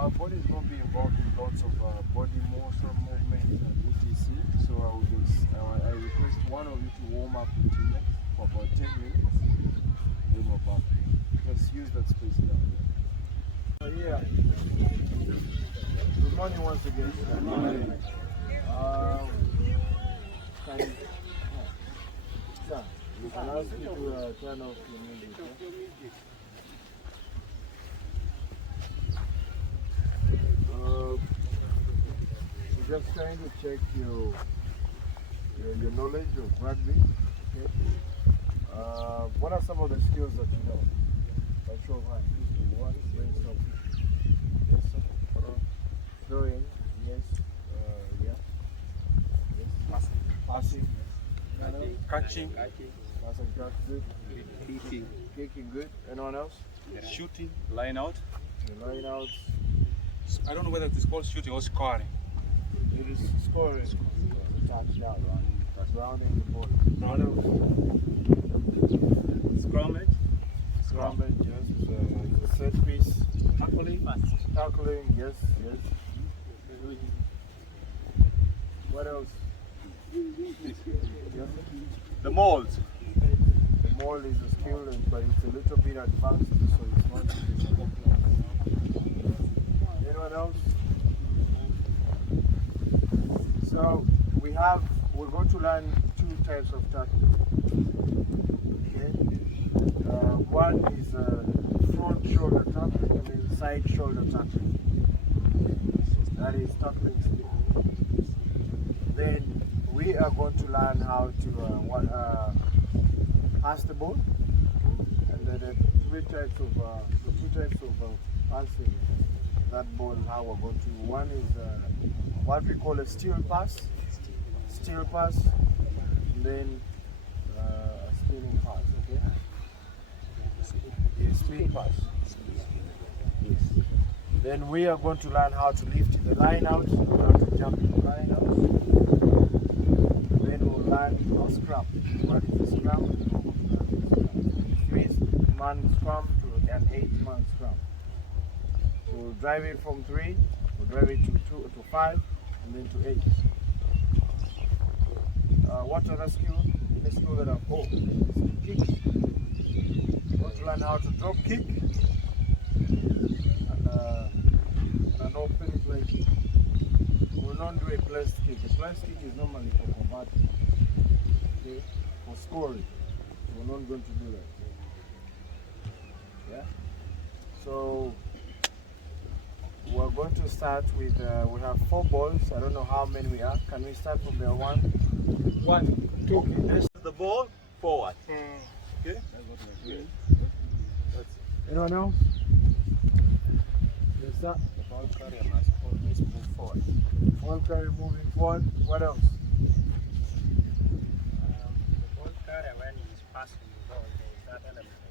our body is going to be involved in lots of body motion movement and etc. So I request one of you to warm up with you for about 10 minutes. Then we're back. Just use that space down there. Yeah. Good morning once again. Good morning. Sir, we can ask you to turn off your music. We're just trying to check your knowledge of rugby. Okay. What are some of the skills that you know? By show of hands. One, playing stop. Yes, sir. Throwing. Yes. Yeah. Yes. Passing. Yes. Catching. Passing. Catch. Good. Kicking. Kicking. Good. Anyone else? Shooting. Line out. Line out. I don't know whether it's called shooting or scoring. It is scoring. Touchdown. Rounding the ball. Scrummage. Scrummage, yes. It's a set piece. Acholi. Tackling, yes. What else? Yes. The mold. The mold is a skill, but it's a little bit advanced, so it's not. Anyone else? So we're going to learn two types of tackling. Okay. One is front shoulder tackling and then side shoulder tackling. That is tackling skill. Then we are going to learn how to pass the ball, and then the two types of passing that ball. How we're going to. One is what we call a steel pass, and then a spinning pass. Okay. A spin pass. Yes. Then we are going to learn how to lift the line out, how to jump the line out. Then we'll learn our scrum. What is a scrum? 3-man scrum to an 8-man scrum. So we'll drive it from 3, we'll drive it to 5, and then to 8. What other skill? The skill that I've got is kick. We want to learn how to drop kick and an open play kick. We will not do a placed kick. A placed kick is normally for converting, okay, for scoring. We're not going to do that. Yeah. So we're going to start with. We have 4 balls. I don't know how many we are. Can we start from the 1? 1, 2. Okay. Let's The ball forward. Okay. Anyone else? Yes, sir. The ball carrier must always move forward. Ball carrier moving forward. What else? The ball carrier, when he is passing the ball, there is that element of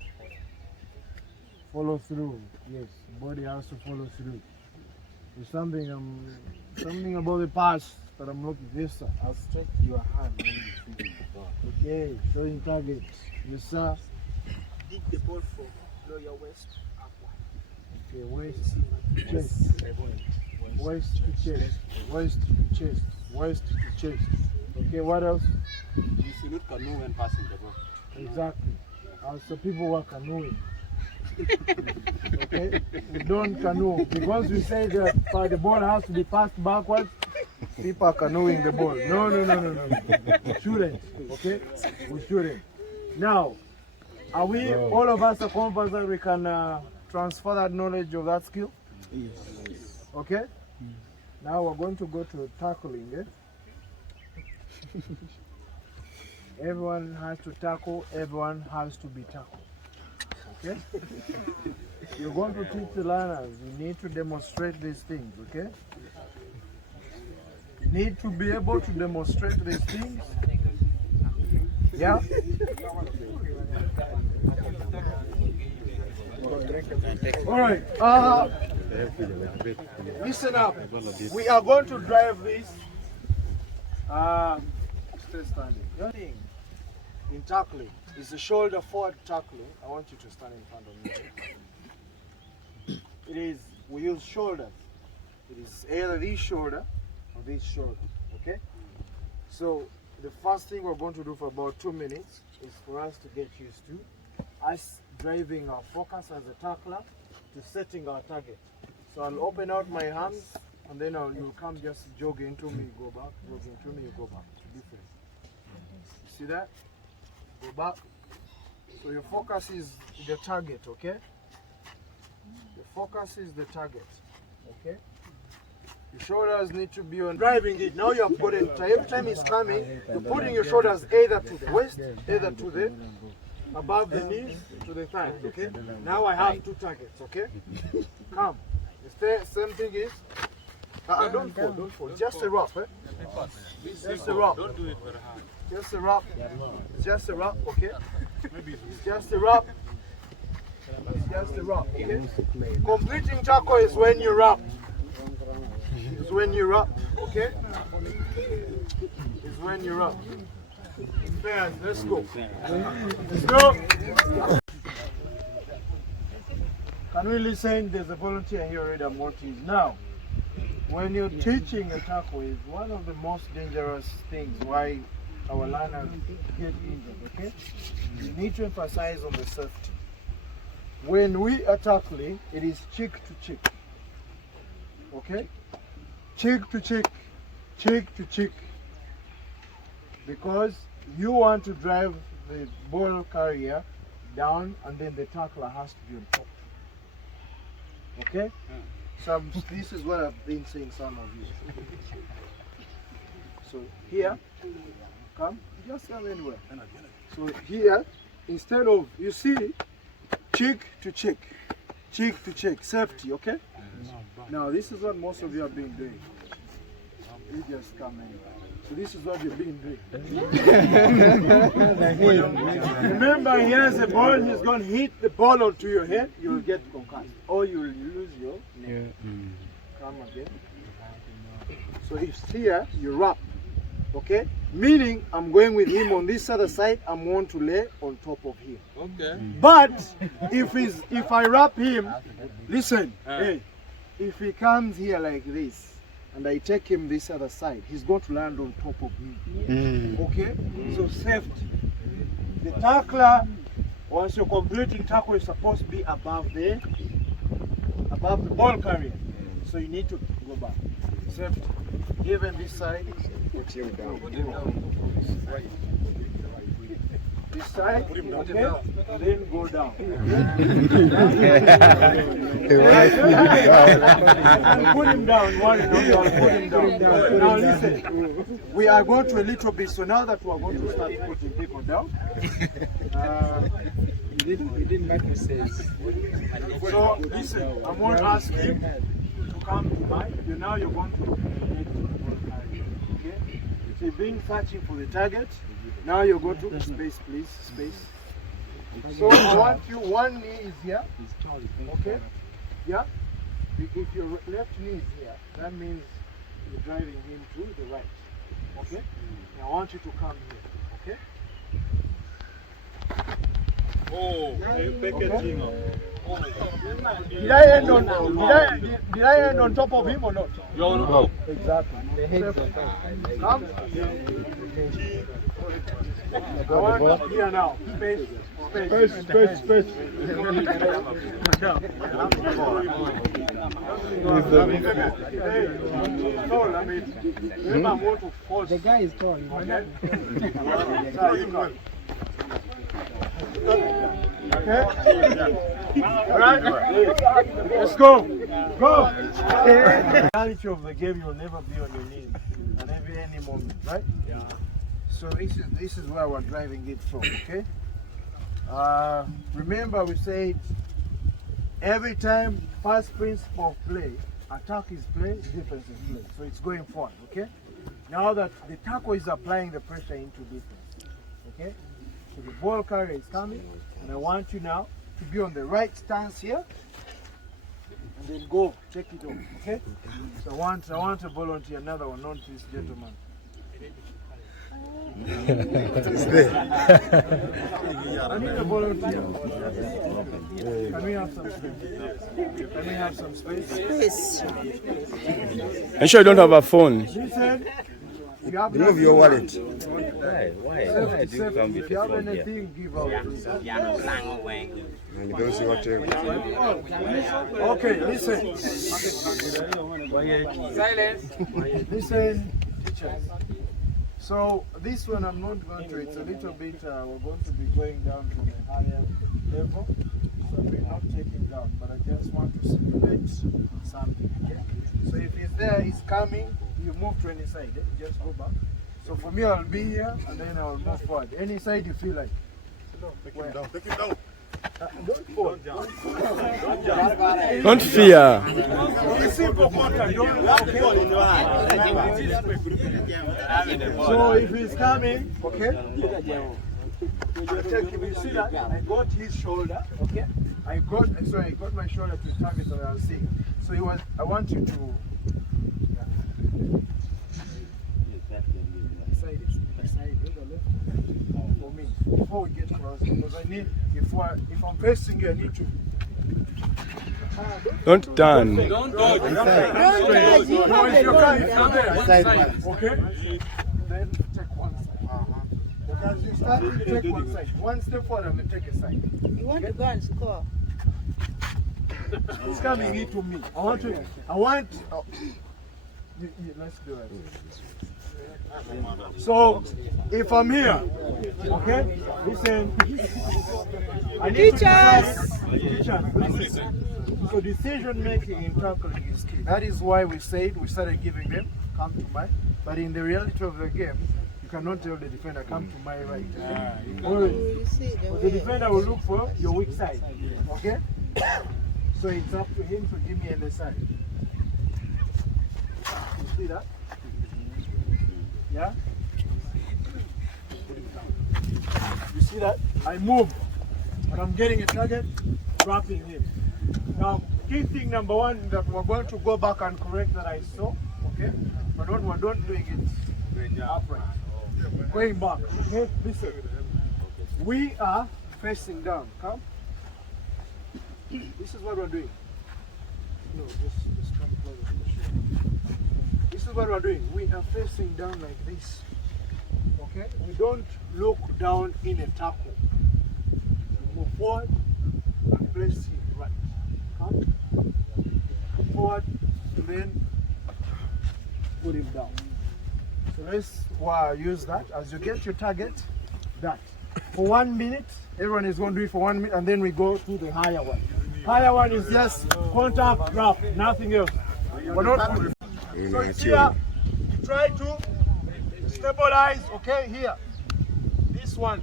Follow through. Yes, the body has to follow through. There's something about the pass that I'm looking. Yes, sir. I'll stretch your hand when you feel the ball. Okay, showing target. Yes, sir. dig the ball from lower waist upward. Okay, waist to chest. Waist to chest. Waist to chest. Waist to chest. Okay, what else? You salute canoe when passing the ball. Exactly. So people who are canoeing. Okay? We don't canoe. Because we say that the ball has to be passed backwards, people are canoeing the ball. No. We shouldn't. Okay? We shouldn't. Now, are we, all of us are confident that we can transfer that knowledge of that skill? Yes. Okay? Now we're going to go to tackling. Everyone has to tackle, everyone has to be tackled. Okay? You're going to teach the learners, you need to demonstrate these things, okay? You need to be able to demonstrate these things. Yeah? Alright, listen up. We are going to drive this. Stay standing. In tackling, it's a shoulder forward tackling. I want you to stand in front of me. It is we use shoulders. It is either this shoulder or this shoulder, okay? So the first thing we're going to do for about 2 minutes is for us to get used to us driving our focus as a tackler to setting our target. So I'll open out my hands and then you'll come just jog into me, you go back, jog into me, you go back. Different. See that? Go back. So your focus is the target, okay? The focus is the target, okay? Your shoulders need to be on driving it. Now you have got it. Every time it's coming, you're putting your shoulders either to the waist, either to the above the knees, to the thighs, okay? Now I have 2 targets, okay? Come. The same thing is, don't fall, don't fall. Just a rough, eh? Just a rough. Don't do it very hard. Just a rough. It's just a rough, okay? It's just a rough. It's just a rough, okay? Completing tackle is when you wrap. It's when you wrap, okay? It's when you wrap. Fans, let's go. Let's go. Can we listen? There's a volunteer here already. I'm going to use. Now, when you're teaching a tackle, is one of the most dangerous things why our learners get injured, okay? You need to emphasize on the safety. When we are tackling, it is cheek to cheek, okay? Cheek to cheek, cheek to cheek. Because you want to drive the ball carrier down and then the tackler has to be on top. Okay? So this is what I've been saying some of you. So here, come, just come anywhere. So here, instead of, you see, cheek to cheek, safety, okay? Now this is what most of you have been doing. You just come anywhere. So this is what you've been doing. Remember, here's a ball, he's going to hit the ball onto your head, you'll get concussed. Or you'll lose your neck. Come again. So if here, you wrap. Okay? Meaning, I'm going with him on this other side, I'm going to lay on top of him. Okay. But, if I wrap him, listen, hey, if he comes here like this, and I take him this other side, he's going to land on top of me. Okay? So safety. The tackler, once you're completing tackle, is supposed to be above the ball carrier. So you need to go back. Safety. Even this side. This side, okay? Then go down. Put him down. Put him down. Now listen, we are going to a little bit. So now that we are going to start putting people down. You didn't make me say. So listen, I'm going to ask him to come to mine. Now you're going to get to the ball carrier. Okay? So you've been searching for the target. Now you go to space, please, space. So I want you, one knee is here, okay? Yeah? If your left knee is here, that means you're driving him to the right, okay? Now I want you to come here, okay? Oh, packaging. Did I end on top of him or not? No. Exactly. Come. I want here now. Space. The guy is tall. Okay? Alright? Let's go! Go! The reality of the game, you'll never be on your knees at any moment, right? Yeah. So this is where we're driving it from, okay? Remember we said every time first principle of play, attack is play, defense is play. So it's going forward, okay? Now that the tackle is applying the pressure into defense, okay? So the ball carrier is coming, and I want you now to be on the right stance here, and then go, take it off, okay? So I want a volunteer, another one, not this gentleman. It's there. I need a volunteer. Can we have some space? Can we have some space? Yes. I'm sure you don't have a phone. Listen, you have Remove your wallet. Why? if you have anything, give out. And you don't see what Okay, listen. Silence. Listen, teachers. So this one I'm not going to, it's a little bit, we're going to be going down from a higher level. So we're not taking down, but I just want to simulate something. Okay? So if he's there, he's coming, you move to any side, just go back. So for me, I'll be here and then I'll move forward. Any side you feel like. Take him down. Don't fall. Don't fear. It's simple contact. So if he's coming, okay, I take him. You see that? I got his shoulder, okay. I got my shoulder to the target that I was seeing. So he was. I want you to. For me, before we get close, because I need. If I'm facing you, I need to. Don't turn. Don't dodge. Okay? Then take one side. Because you start to take one side. One step forward and then take a side. You want to go and score? It's coming into me. Let's do it. So, if I'm here, okay, listen. I need Teachers! Listen. So decision making in tackling is key. That is why we started giving them, come to my, but in the reality of the game, you cannot tell the defender, come to my right. You see The defender will look for your weak side, okay? So it's up to him to give me any side. You see that? Yeah? You see that? I move, and I'm getting a target, dropping him. Now, key thing number one that we're going to go back and correct that I saw, okay? But we're not doing it upright. Going back, okay? Listen. We are facing down. Come. This is what we're doing. No, just come closer to the shoulder. This is what we're doing. We are facing down like this. Okay? We don't look down in a tackle. We move forward and place him right. Come. Forward and then put him down. So let's use that. As you get your target, that. For 1 minute, everyone is going to do it for 1 minute, and then we go to the higher one. Higher one is just contact, drop, nothing else. We're not. So it's here. Try to stabilize, okay, here. This one,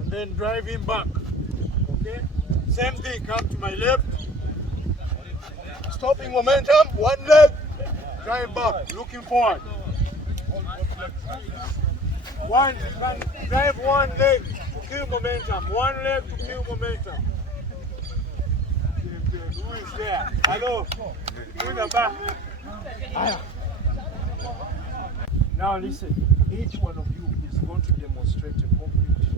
and then drive him back. Okay? Same thing, come to my left. Stopping momentum, one leg, drive back, looking forward. Drive one leg to kill momentum, one leg to kill momentum. Who is there? Hello? In the back. Now listen, each one of you is going to demonstrate a competent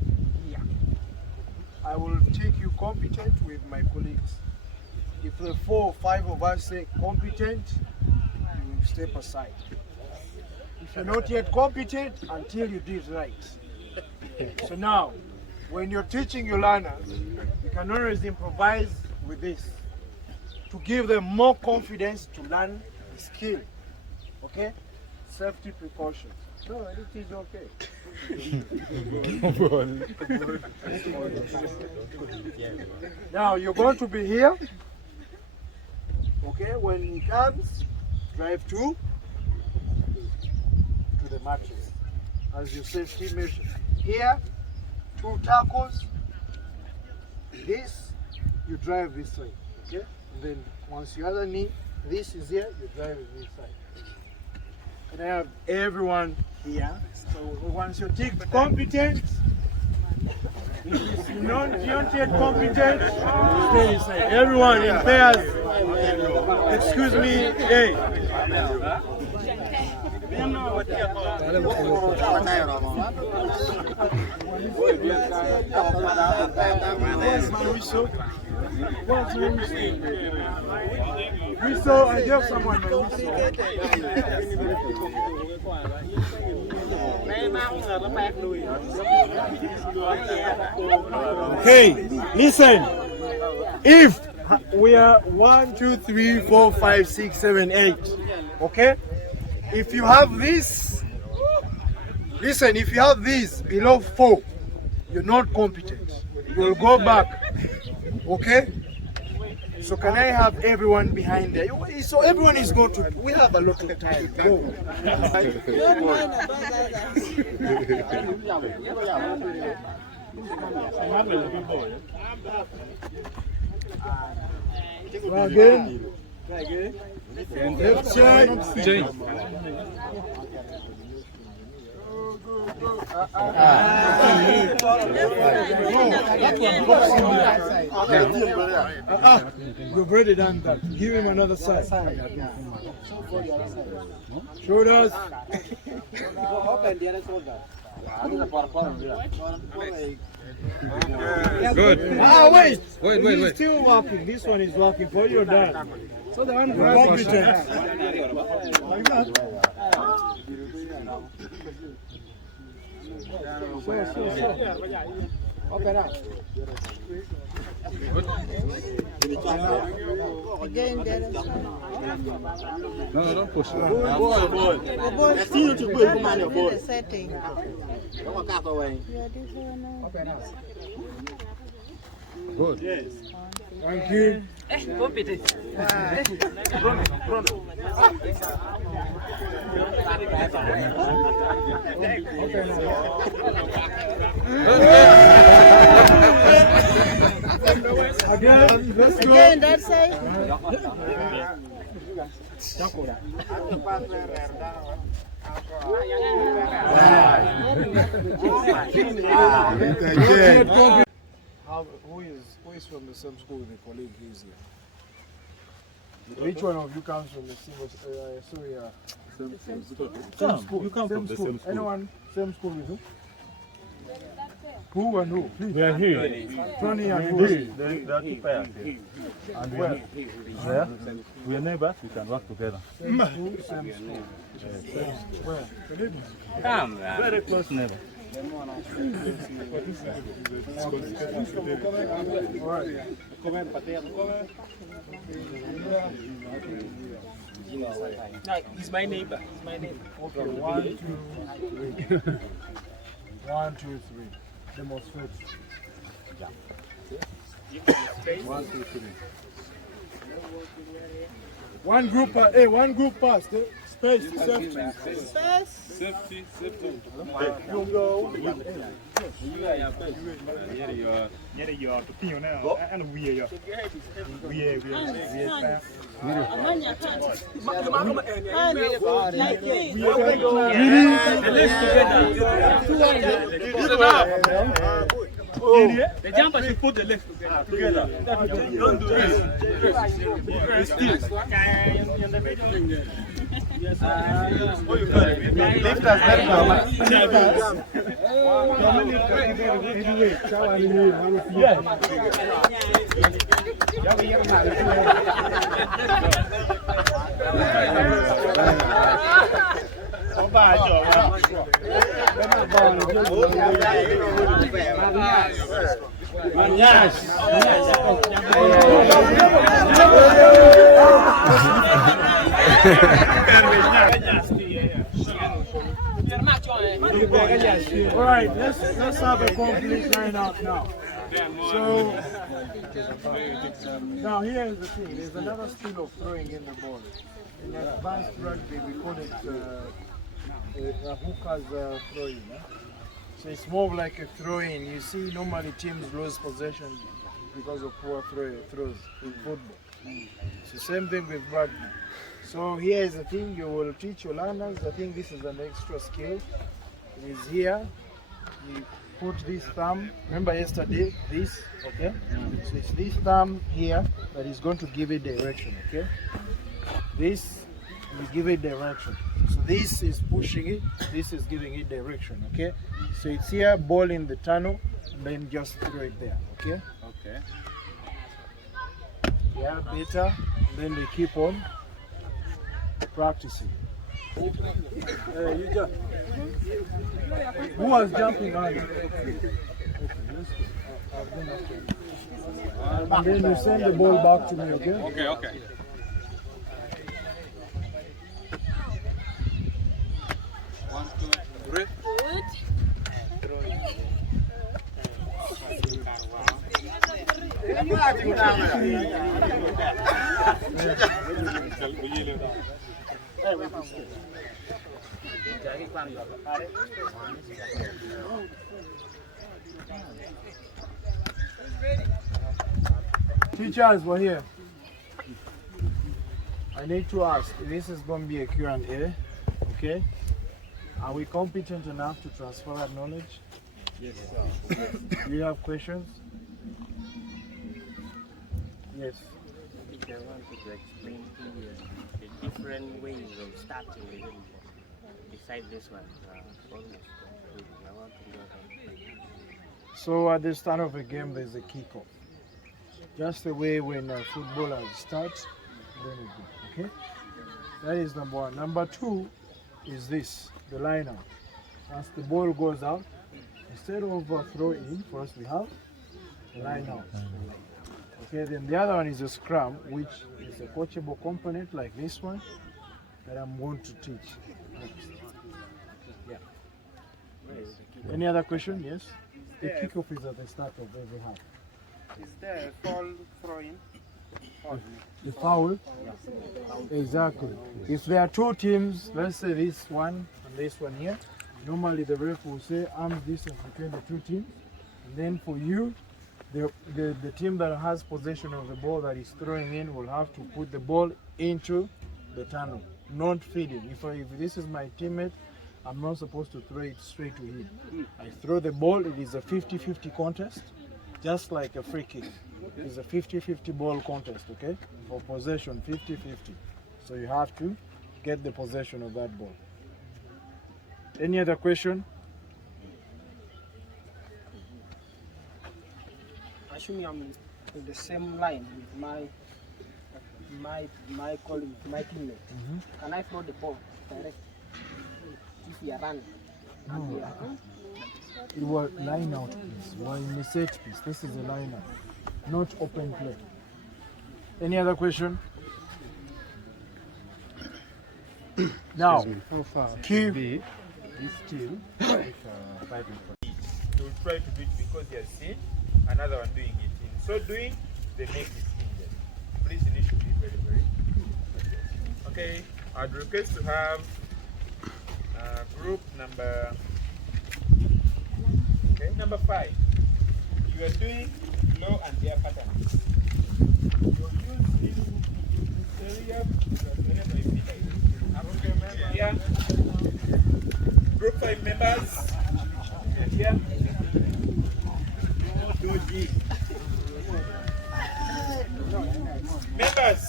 here. I will take you competent with my colleagues. If the 4 or 5 of us say competent, you will step aside. If you're not yet competent, until you do it right. So now, when you're teaching your learners, you can always improvise with this to give them more confidence to learn the skill. Okay? Safety precautions. No, it is okay. Now you're going to be here. Okay, when he comes, drive to the mattress as your safety measure. Here, 2 tackles. This, you drive this side. Okay? And then once your other knee, this is here, you drive it this side. And I have everyone here. So once you take competent, if you're not yet competent, stay inside. Everyone in pairs. Excuse me, hey. Whistle, I give someone my whistle. Okay, listen. If we are 1, 2, 3, 4, 5, 6, 7, 8, okay? If you have this, listen, if you have this below 4, you're not competent. You'll go back, okay? So can I have everyone behind there? So everyone is going to, we have a lot of time. Go. Don't mind about Again. Left side. You've already done that. Give him another side. Shoulders. Good. Wait. Wait. He's still working. This one is working for you, done. So the one competent. Like that. So. Open up. again, the other side. No, don't push. The ball the setting. You are this one now. Good. Yes. Thank you. Again, let's go. Again, that side. Who is from the same school with the colleague is here? Which one of you comes from the same school? You come from the same school. Anyone same school with you? Who and who? Please. We are here. Tony and who? There are two pairs here. And we are there. We are neighbors. We can work together. Same school, same school. Where? Very close neighbor. He's my neighbor. Okay, 1, 2, 3. 1, 2, 3. Demonstrate. 1, 2, 3. One group pass. Space, safety. Safety. You go. The jumper should put the legs together. Don't do this. Lift us very All right, let's have a complete line out now. So now here is the thing. There's another skill of throwing in the ball. In advanced rugby, we call it a hooker's throwing. So it's more of like a throw-in. You see, normally teams lose possession because of poor throws in football. So same thing with rugby. So here is the thing you will teach your learners. I think this is an extra skill. It is here. You put this thumb. Remember yesterday, this, okay? So it's this thumb here that is going to give it direction, okay? This you give it direction. So this is pushing it, this is giving it direction, okay? So it's here, ball in the tunnel, and then just throw it there, okay? Okay. Yeah, better. And then they keep on practicing. You jump. Who was jumping on? And then you send the ball back to me, okay? Okay, okay. One, two, three. Teachers, we're here. I need to ask, this is going to be a Q&A, okay? Are we competent enough to transfer that knowledge? Yes. Do you have questions? Yes. If I wanted to explain to you the different ways of starting the game, besides this one, almost I want to know that. So at the start of a game, there's a kickoff. Just the way when a footballer starts, then it goes, okay? That is number one. Number two is this, the line out. As the ball goes out, instead of throw in, first we have the line out. Okay, then the other one is a scrum, which is a coachable component like this one that I'm going to teach next. Yeah. Any other question? Yes? The kickoff is at the start of every half. Is there a fall throwing? The foul? Exactly. If there are two teams, let's say this one and this one here, normally the ref will say arm distance between the two teams. And then for you, the team that has possession of the ball that is throwing in will have to put the ball into the tunnel, not feeding. If this is my teammate, I'm not supposed to throw it straight to him. I throw the ball, it is a 50-50 contest, just like a free kick. It's a 50-50 ball contest, okay? For possession, 50-50. So you have to get the possession of that ball. Any other question? Assuming I'm in the same line with my colleague, my teammate, can I throw the ball direct? If we are running. No. It was line out, please. We are in the set piece. This is a line out, not open play. Any other question? Now, keep. Is still fighting for it. They will try to do it because they have seen another one doing it. In so doing, they make it injured. Please, you need to be very, very cautious. Okay, I'd request to have group number 5. You are doing low and air pattern. You use this area whenever you feel like. Yeah. Group 5 members. Here. Members.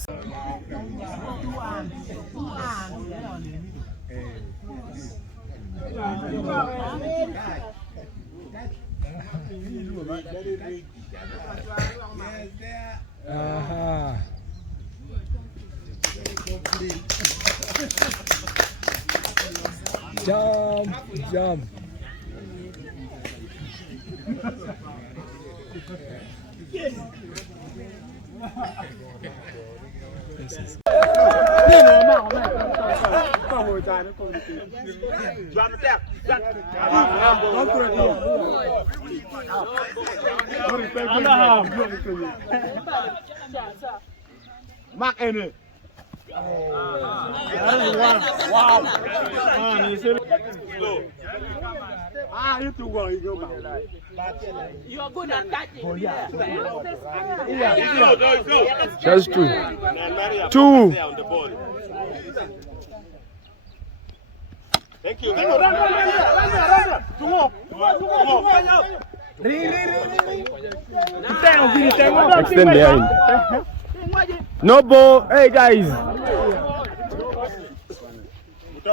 Jump. Mark any. Wow. You too well. You are good at catching. Just two. Thank you. Extend behind. No ball. Hey guys.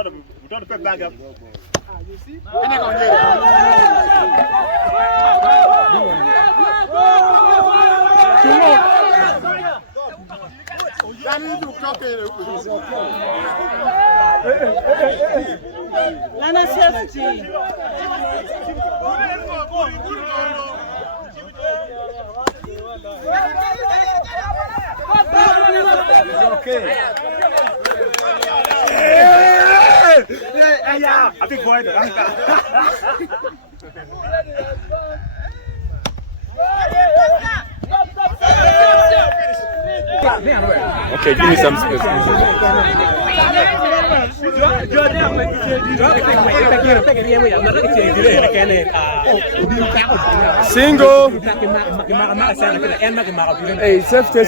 don't put back up. Lana safety. Okay. Yeah, I think boy. Okay, give me some space. Single. Hey, safety.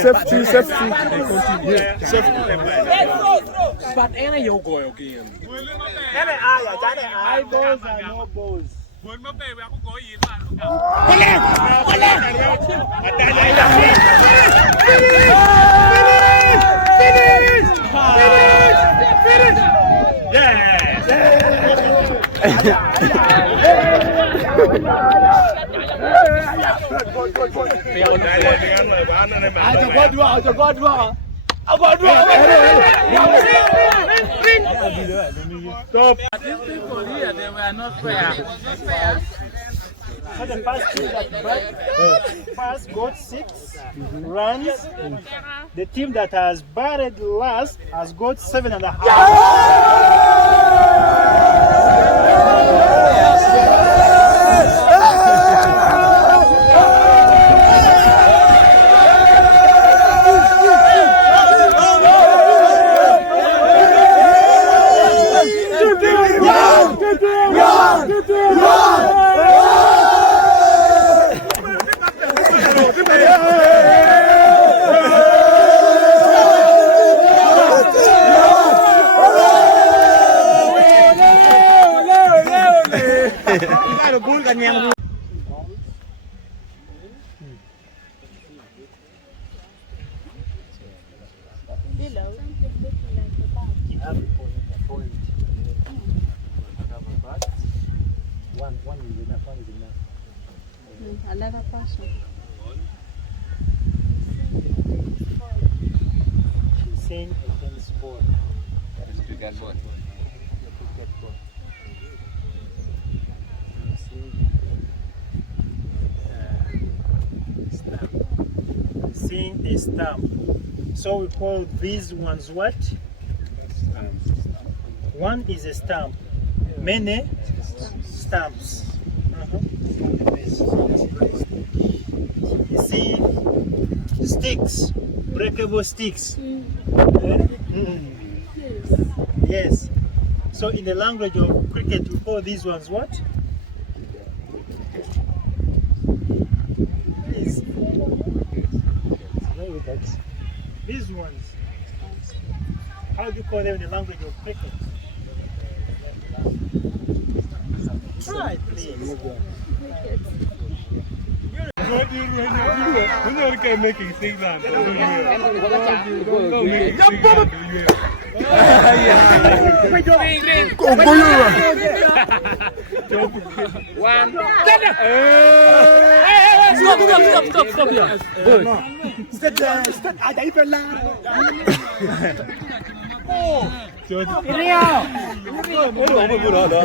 But any you go again. Eyeballs and no balls. These people here, they were not fair. So the first team that first got 6 runs. The team that has batted last has got 7.5. Another person. Sing against ball. Sing a stamp. So we call these ones what? One is a stamp. Many stamps. You see, sticks, breakable sticks. Yes. So in the language of cricket, we call these ones what? These ones. How do you call them in the language of cricket? Try, please. Making signals. Stop here.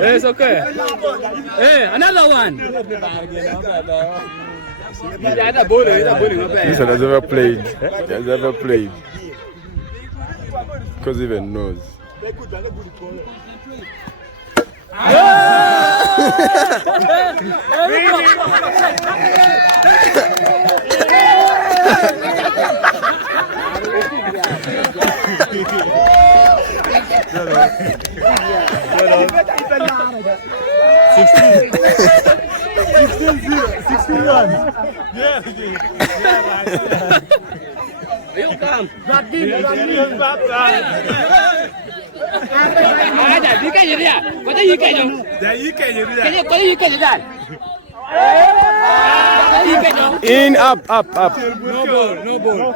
It's okay. Hey, another one. This one has ever played. He has ever played. Because even knows. In, up. No ball.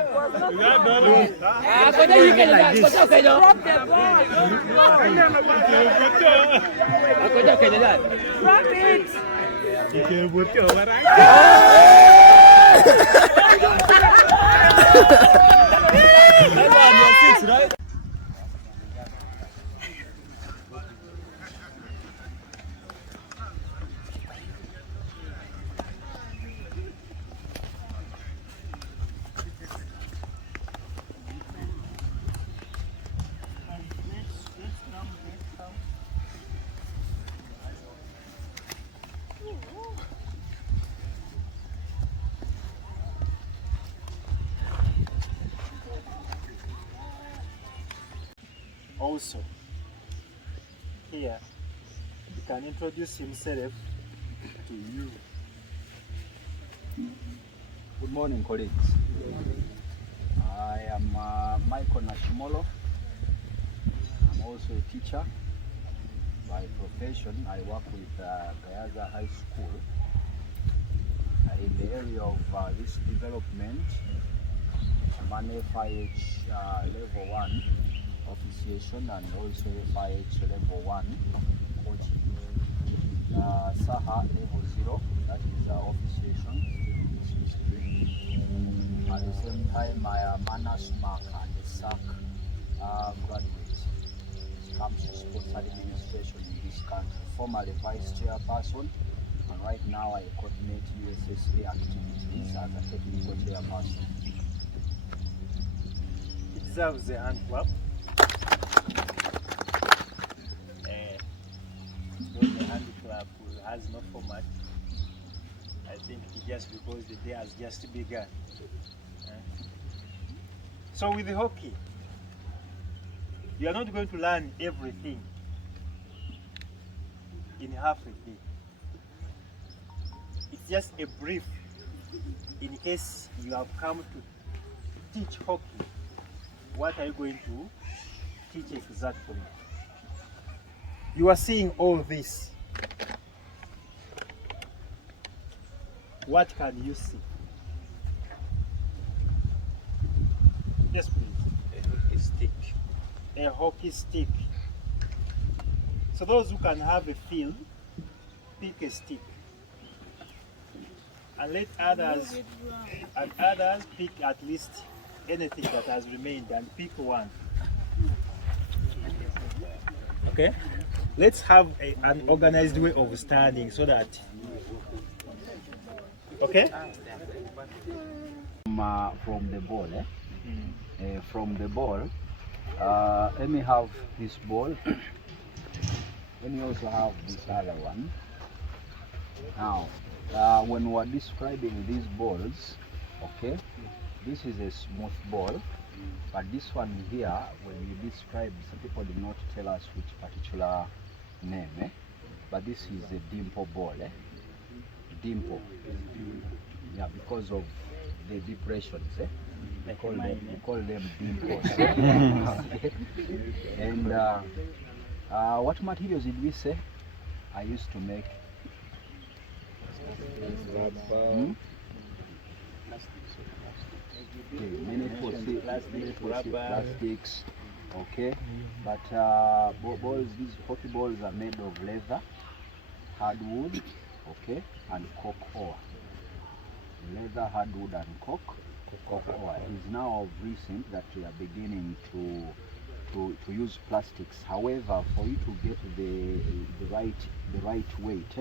Also, here, he can introduce himself to you. Good morning, colleagues. I am Michael Nashimolo. I'm also a teacher. By profession, I work with Gayaza High School in the area of risk development. I'm an FIH level 1 officiation and also FIH level 1 coaching. SAHA level 0, that is officiation. At the same time, I am an ASMAC and a SAC graduate. It comes to sports administration in this country. Formerly vice chairperson, and right now I coordinate USSA activities as a technical chairperson. It deserves a hand clap. The hand clap has no format. I think it's just because the day has just begun. So with the hockey, you are not going to learn everything in half a day. It's just a brief in case you have come to teach hockey. What are you going to teach exactly? You are seeing all this. What can you see? Yes, please. A hockey stick. A hockey stick. So those who can have a field, pick a stick. And let others pick at least anything that has remained and pick one. Okay? Let's have an organized way of studying so that, okay? From the ball, from the ball, let me have this ball. Let me also have this other one. Now, when we're describing these balls, okay, this is a smooth ball, but this one here, when you describe, some people did not tell us which particular name, but this is a dimple ball, dimple. Yeah, because of the depressions, we call them dimples. Okay. And what materials did we say I used to make? Okay, many plastics, okay, but balls, these hockey balls are made of leather, hardwood, okay, and cork ore. Leather, hardwood, and cork ore. It is now of recent that we are beginning to use plastics. However, for you to get the right weight,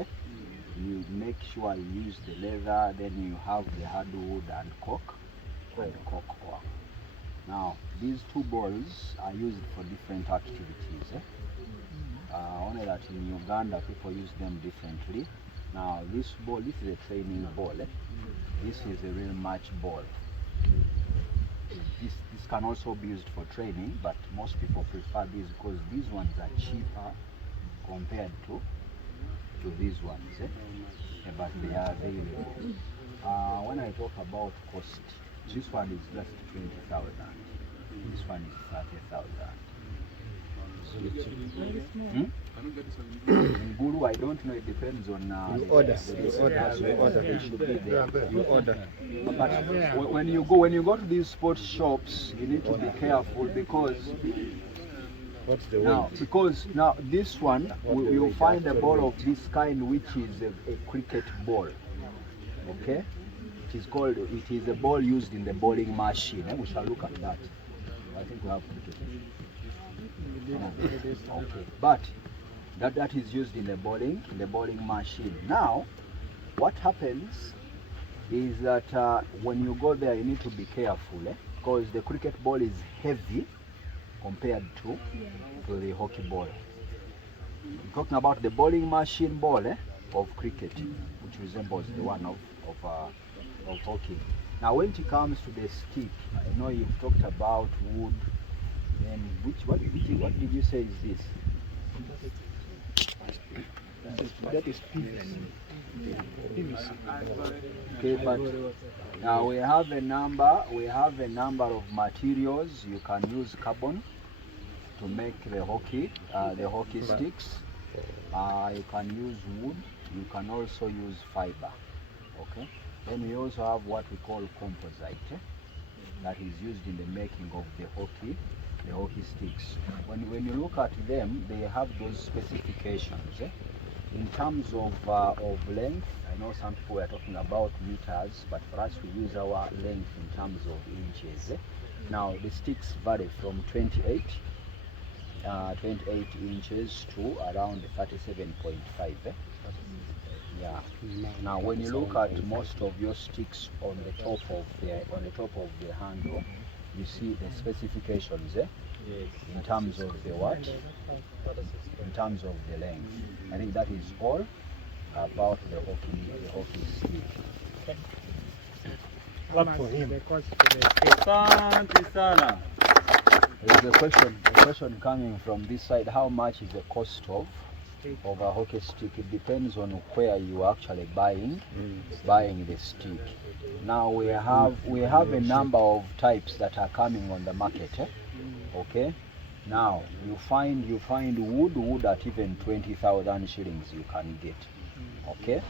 you make sure you use the leather, then you have the hardwood and cork ore. Now, these two balls are used for different activities. Only that in Uganda people use them differently. Now, this ball, this is a training ball. This is a real match ball. This can also be used for training, but most people prefer these because these ones are cheaper compared to these ones. But they are available. When I talk about cost, this one is just 20,000. This one is 30,000. In Gulu, I don't know. It depends on You order. It should be there. You order. But when you go to these sports shops, you need to be careful because What's the now this one you'll find a ball of this kind, which is a cricket ball. Okay, it is a ball used in the bowling machine. We shall look at that. I think we have cricket. Okay, but that is used in the bowling machine. Now, what happens is that when you go there, you need to be careful, because the cricket ball is heavy compared to the hockey ball. I'm talking about the bowling machine ball of cricket, which resembles the one of hockey. Now, when it comes to the stick, I know you've talked about wood. And what did you say is this? That is PVC. Okay, but now we have a number of materials. You can use carbon to make the hockey sticks. You can use wood. You can also use fiber. Okay. Then we also have what we call composite. That is used in the making of the hockey sticks. When you look at them, they have those specifications. In terms of length, I know some people are talking about meters, but for us we use our length in terms of inches. Now the sticks vary from 28 inches to around 37.5. Yeah. Now when you look at most of your sticks on the top of the handle, you see the specifications in terms of the what? In terms of the length. I think that is all about the hockey stick. Clap for him. There's a question coming from this side. How much is the cost of a hockey stick? It depends on where you are actually buying the stick. Now we have a number of types that are coming on the market. Okay. Now you find wood at even 20,000 shillings you can get. Okay.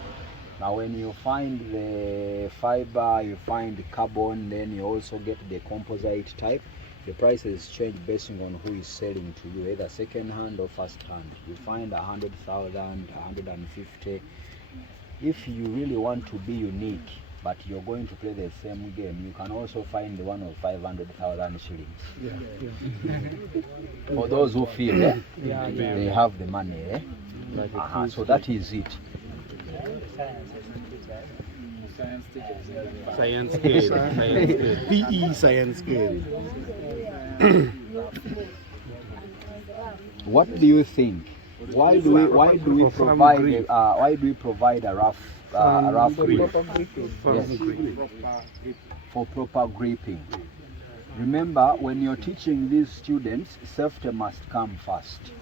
Now when you find the fiber, you find carbon, then you also get the composite type. The prices change based on who is selling to you, either second hand or first hand. You find 100,000, 150. If you really want to be unique, but you're going to play the same game, you can also find the one of 500,000 shillings. Yeah. For those who feel they have the money. So that is it. Science scale. PE science scale. What do you think? Why do we provide a rough grip? Yes. For proper gripping. Remember, when you're teaching these students, safety must come first.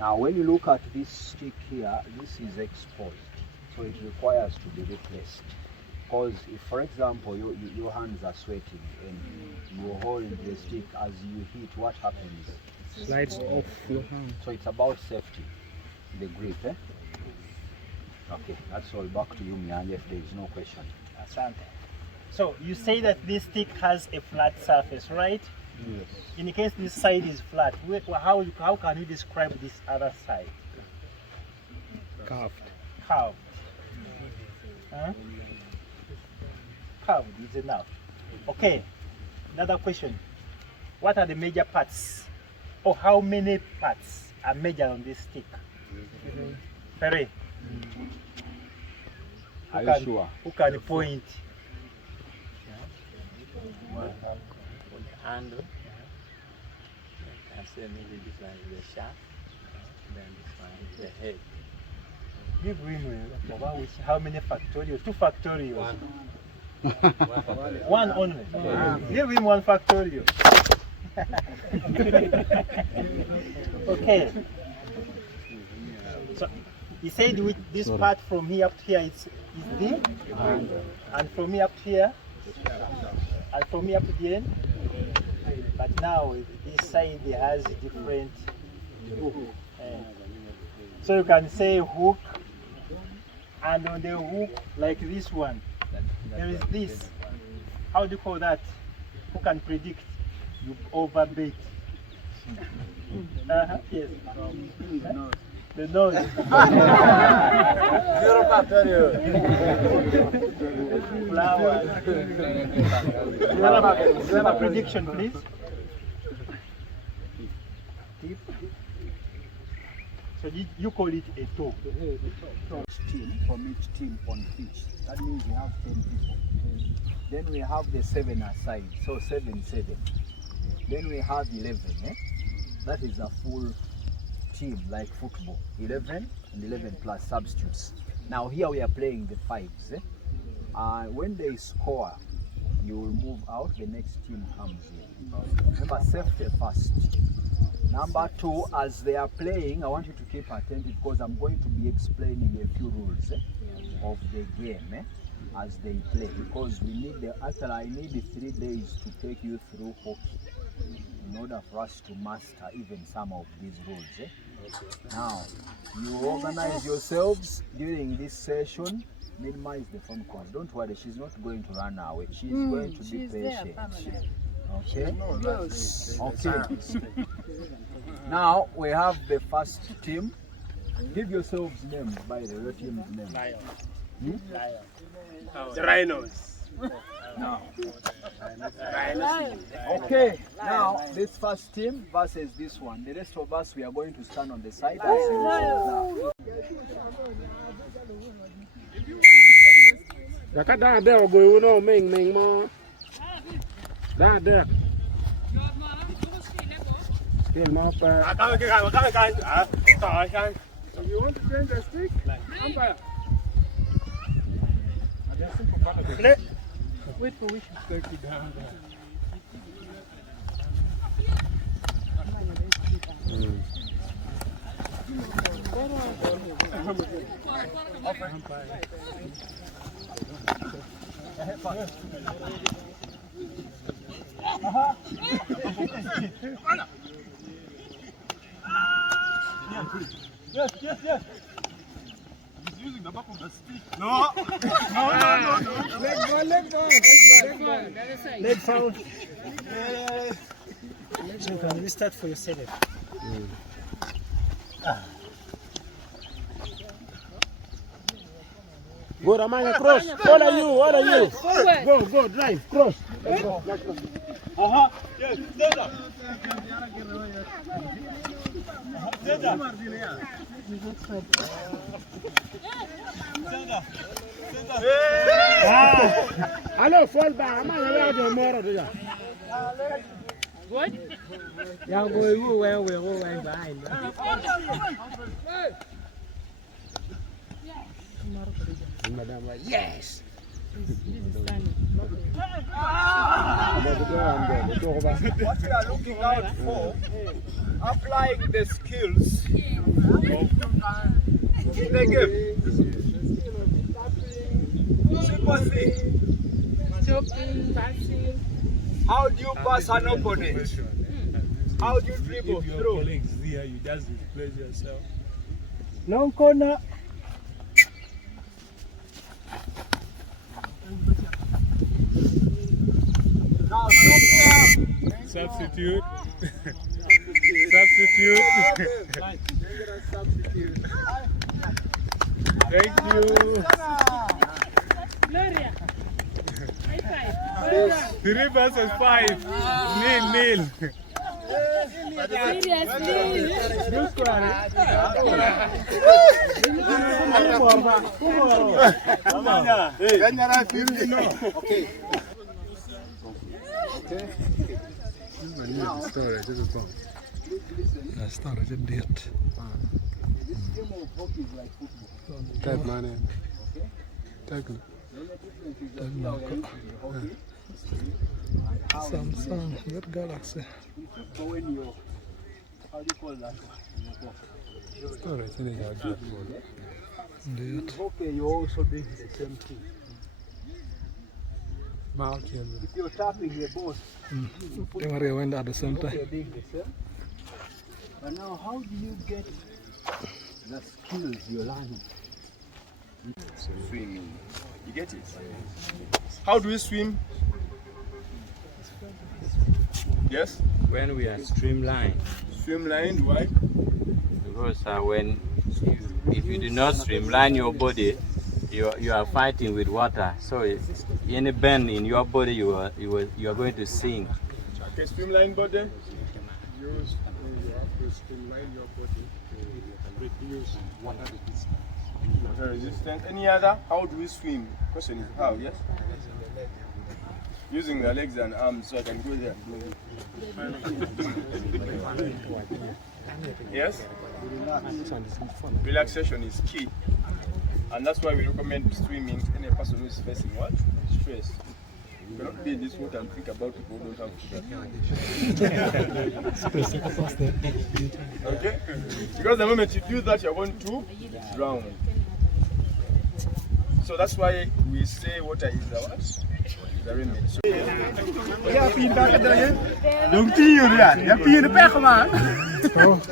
Now, when you look at this stick here, this is exposed, so it requires to be replaced. Because if, for example, your hands are sweating and you hold the stick, as you hit, what happens? Slides off your hand. So it's about safety, the grip. Okay, that's all. Back to you, Mianya, if there is no question. Asante. So you say that this stick has a flat surface, right? Yes. In case this side is flat, how can you describe this other side? Carved. Curved. Huh? Curved is enough. Okay. Another question. What are the major parts? Or how many parts are major on this stick? Ferry. Are you sure? Who can point? One for the handle. I can say maybe this one is the shaft, then this one is the head. Give him how many factorial? 2 factorial. One only. Give him 1 factorial. Okay. So he said with this part from here up to here is D, and from here up to here, and from here up to the end. But now this side has different So you can say hook, and on the hook, like this one, there is this. How do you call that? Who can predict? You overbait. Yes. The nose. Flower. You have a prediction, please? Tip. So you call it a toe. Team from each team on pitch. That means we have 10 people. Then we have the 7 aside, so 7-7. Then we have 11. That is a full team like football. 11 and 11 plus substitutes. Now here we are playing the 5s. When they score, you will move out. The next team comes in. Remember, safety first. Number 2, as they are playing, I want you to keep attentive because I'm going to be explaining a few rules of the game as they play. Because we need actually I need 3 days to take you through hockey in order for us to master even some of these rules. Now, you organize yourselves during this session. Minimize the phone calls. Don't worry, she's not going to run away. She's going to be patient. Okay? Yes. Okay. Now we have the first team. Give yourselves names, by the way, your team's name. Lion. The rhinos. No. Okay, now this first team versus this one. The rest of us, we are going to stand on the side. You want to change the stick? Umpire. Wait for which to take it down there. Yes. He's using the back of the stick. No. Leg found. So you can restart for yourself. Good, Amaya, cross. What are you? Go, drive, cross. Yes, stand up. Stand up. Hello, fall back. Amaya, where are you more? What? Yeah, go where behind. Madam, yes. What we are looking out for, applying the skills in the game. Simple thing. How do you pass an opponent? How do you dribble through? You just displace yourself. Long corner. Now, stop there. Substitute. Substitute. Thank you. Gloria. 3 versus 5. Nil. Okay. Storage is bomb. Storage is dead. This game of hockey is like football. Type my name. Tackle. Samsung, that Galaxy. When you, how do you call that? Storage in a good one. Okay, you also doing the same thing. If you're tapping the ball, they went at the same time. you're doing the same. But now, how do you get the skills you're learning? Swimming. You get it? How do we swim? Yes? When we are streamlined. Streamlined, why? Because if you do not streamline your body, you are fighting with water. So any bend in your body, you are going to sink. Okay, streamline body. You have to streamline your body to reduce water resistance. Water resistance. Any other? How do we swim? Question is how, yes? Using the legs and arms so I can go there. Yes? Relaxation is key. And that's why we recommend swimming to any person who is facing what? Stress. You cannot be in this water and think about people who don't have to. Okay? Because the moment you do that, you're going to drown. So that's why we say water is the what? The remedy. So, Don't you react? You pee in the back, man.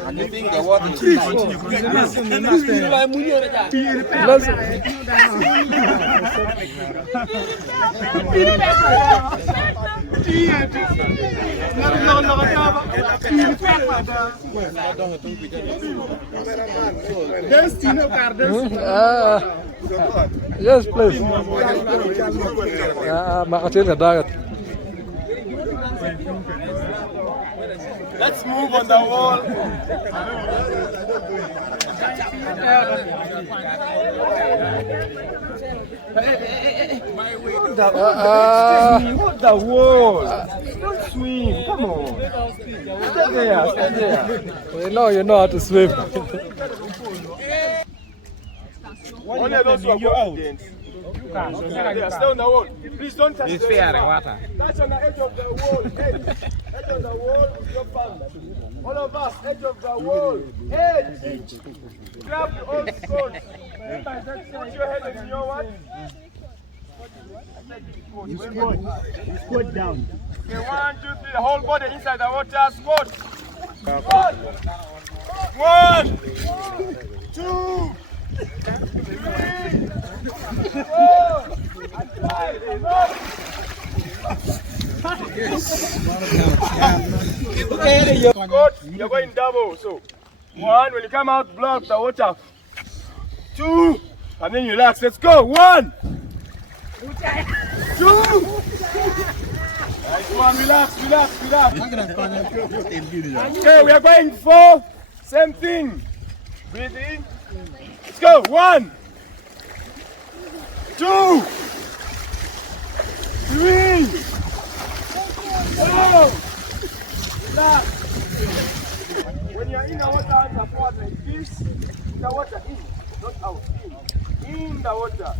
And you think the water is Yes, please. let's move on the wall. What the wall? Don't swim. Come on. Stay there. Stay there. You know how to swim. Only those who are confident. Stay on the wall. Please don't touch the wall. Touch on the edge of the wall. Edge of the wall with your palm. All of us, edge of the wall. Edge. Grab your own scones. Put your head in your what? You squat down. Okay, 1, 2, 3. The whole body inside the water. Squat. 1, 2, 3, 4, and 5. Squat. You're going double. So 1, when you come out, block the water. 2, and then you relax. Let's go. 1, 2. Nice one. Relax. Okay, we are going 4. Same thing. Breathe in. Let's go. 1, 2, 3, 4. Relax. When you're in the water, hands are forward like this. In the water, in, not out. In the water.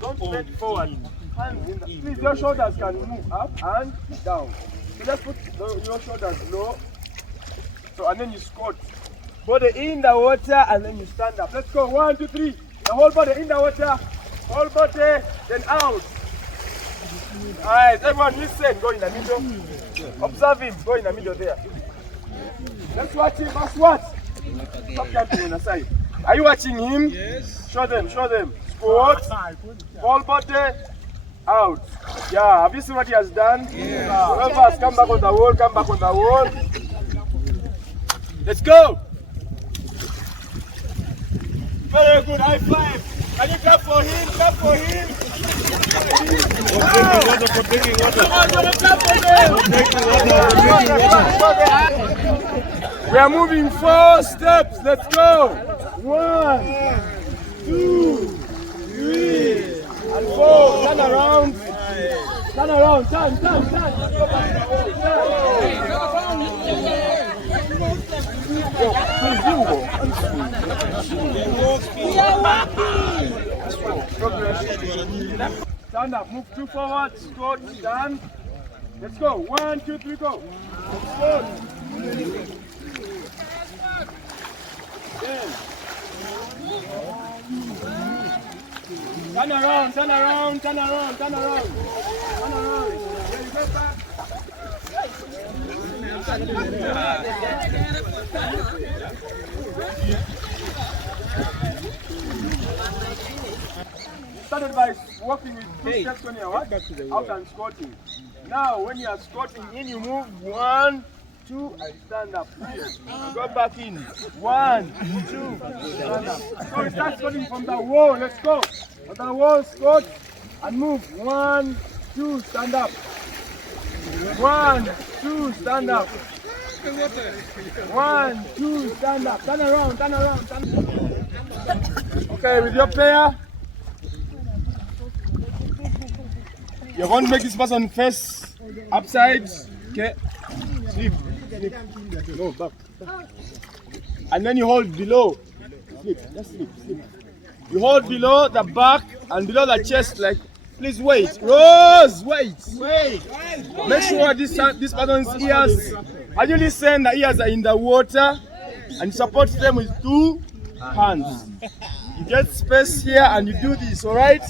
Don't bend forward. Hands in the. Please, your shoulders can move up and down. So let's put your shoulders low. So and then you squat. Body in the water and then you stand up. Let's go. 1, 2, 3. The whole body in the water. Whole body, then out. Alright, everyone listen. Go in the middle. Observe him. Go in the middle there. Let's watch him. Let's watch. Stop jumping on the side. Are you watching him? Yes. Show them. Squat. Whole body. Out. Yeah, have you seen what he has done? Yeah. Whoever has come back on the wall, come back on the wall. Let's go. Very good, high five. Can you clap for him? Clap for him. We are moving 4 steps. Let's go. 1, 2, 3, and 4. Turn around. Turn. Go back. Stand up, move 2 forward, squat, stand. Let's go. 1, 2, 3, go. Squat. Turn around. There you go back. Started by walking with 2 steps on your what? Out and squatting. Now, when you are squatting in, you move 1, 2, and stand up. Go back in. 1, 2, stand up. So we start squatting from the wall. Let's go. On the wall, squat and move. 1, 2, stand up. 1, 2, stand up. 1, 2, stand up. Turn around, turn around, turn around. Okay, with your player, you're going to make this person face upside. Okay. Sleep. Sleep. No, back. And then you hold below. Sleep. Just sleep. Sleep. You hold below the back and below the chest, like, please wait. Rose, wait. Wait. Make sure this person's ears, as you listen, the ears are in the water, and support them with 2 hands. You get space here and you do this, alright?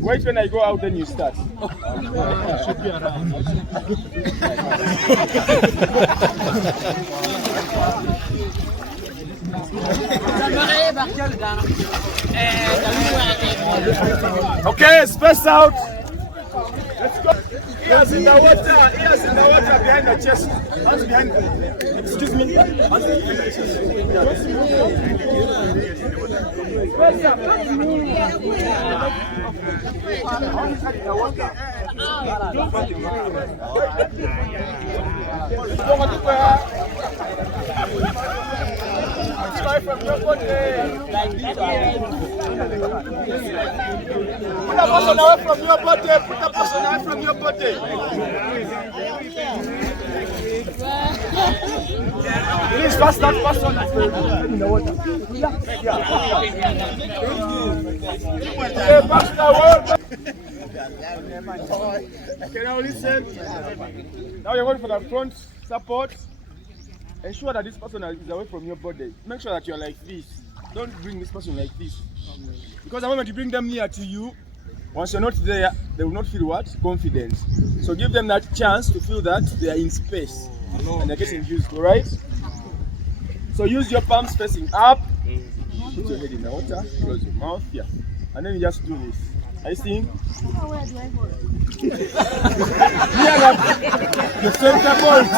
Wait when I go out, then you start. Okay, space out. Let's go. Ears in the water, ears in the water behind the chest. Hands behind. Excuse me. Hands behind the chest. Space up. Try from your body. Like this. Put a person away from your body. Put a person away from your body. Please pass that person in the water. Okay, pass the water. Okay, now listen. Now you're going for the front support. Ensure that this person is away from your body. Make sure that you're like this. Don't bring this person like this. Because the moment you bring them near to you, once you're not there, they will not feel what? Confident. So give them that chance to feel that they are in space. And they're getting used, alright? So use your palms facing up. Put your head in the water. Close your mouth. Yeah. And then you just do this. Are you seeing? Where do I hold? Here, the center point.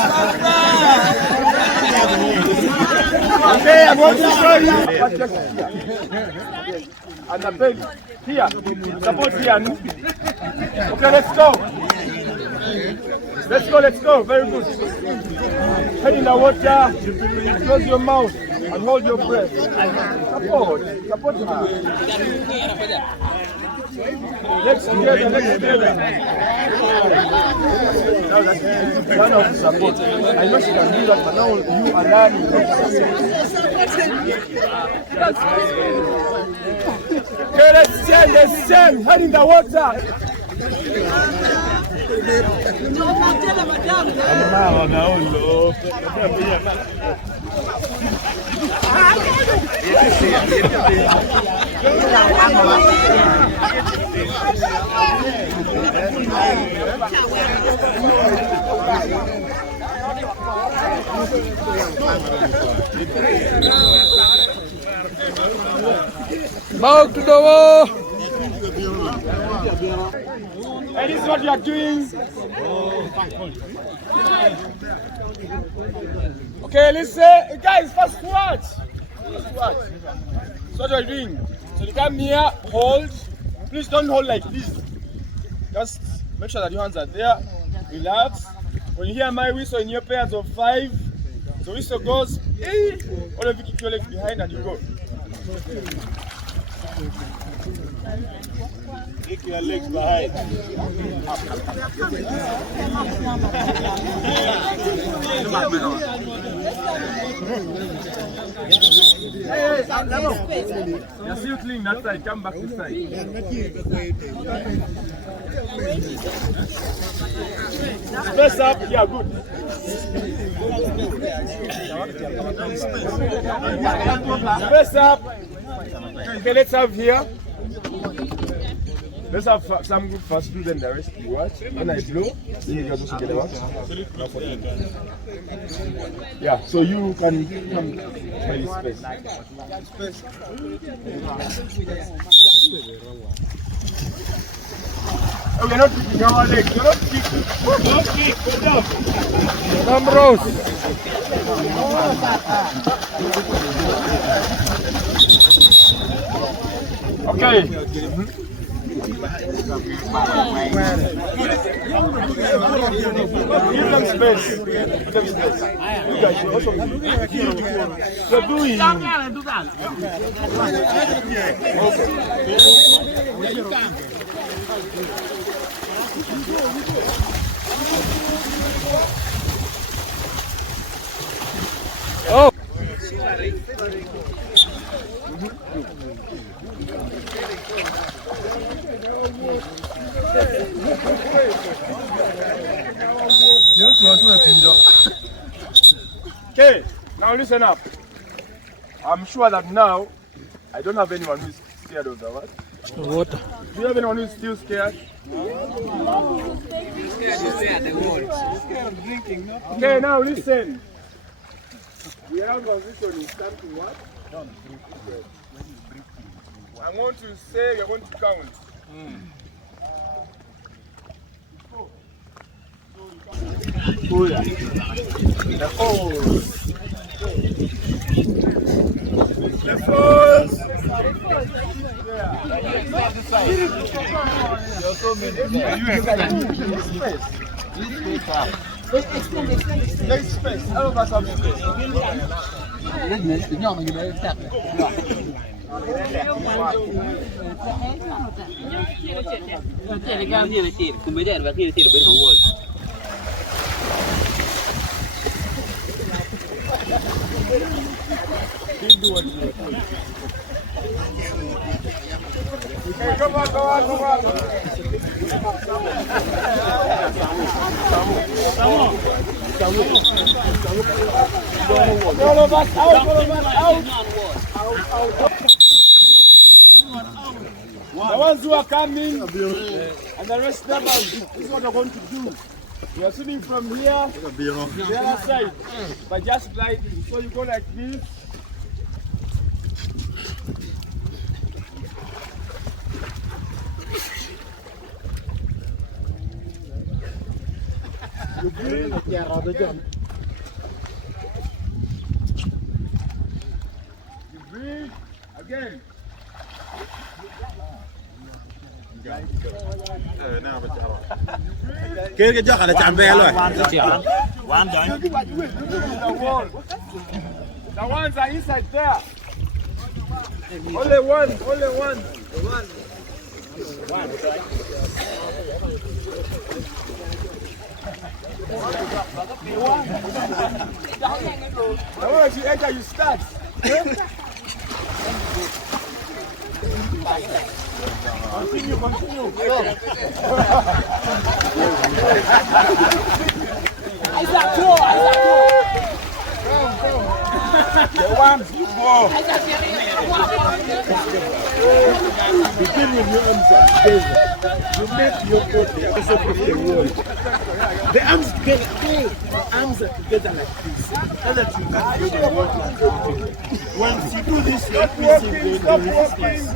Okay, I'm going to show you. And the belly. Here. Support here. Okay, let's go. Let's go, let's go. Very good. Head in the water. Close your mouth and hold your breath. Support. Support her. Legs together, legs together. Now that's one of support. I know she can do that, but now you are learning. Okay, let's change. Head in the water. Back to the wall. And this is what you are doing. Okay, listen. Guys, first squat. Squat. So what you are doing. So you come here, hold. Please don't hold like this. Just make sure that your hands are there. Relax. When you hear my whistle in your pairs of 5, so whistle goes, all of you keep your legs behind and you go. Take your legs behind. Hey, you're still clean that side, come back this side. Press up, yeah, good. Press up. Okay, let's have here. Let's have some group first, do then the rest you watch. When I blow, then you just get watch. Yeah, so you can come try this space. Oh, you're not kicking our legs, you're not kicking. Don't kick, go down. Come, Rose. Okay. Give them space. Give them space. You guys should also you're doing. Oh. Okay, now listen up. I'm sure that now I don't have anyone who's scared of the what? Water. Do you have anyone who's still scared? Okay, now listen. We are position is starting what? I'm going to say you're going to count. Oh yeah. The fours. The fours. There's space. All of us have space. Okay, come on. All of us out. The ones who are coming and the rest of us, this is what we're going to do. We are sitting from here to the other side, but just like so you go like this. You breathe. You breathe again. Cái gió là chạm ve rồi. The ones are inside there. Only one. The one you enter, you start. Continue. Isaac, go. The ones you go. Begin with your arms up together. You make your body also put the wall. The arms together. The arms are together like this. So that you can feel the water. Once you do this, you're increasing the resistance.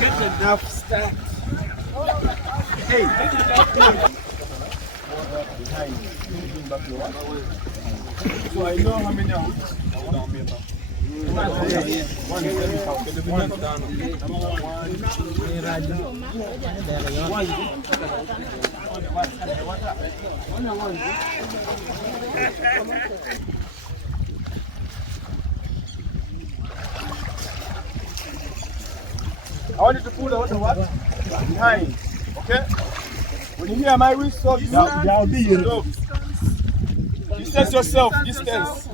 Get enough start. Hey. So I know how many are. I want you to pull the water what? Behind. Okay? When you hear my whistle, you stop. Distance yourself. Distance.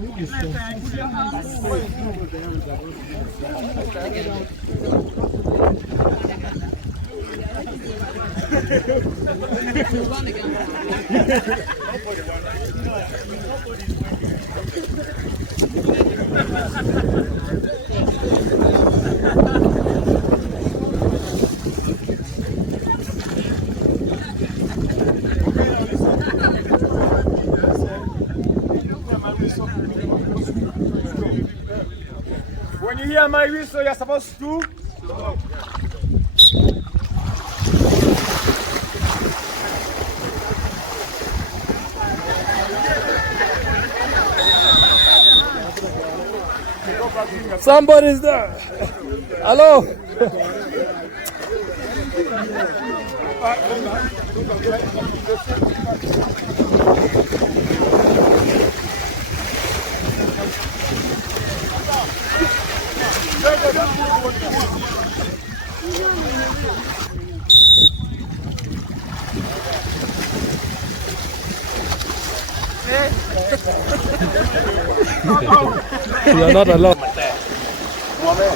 hear my whistle, you're supposed to stop. Somebody's there. Hello. You are not alone. Go back.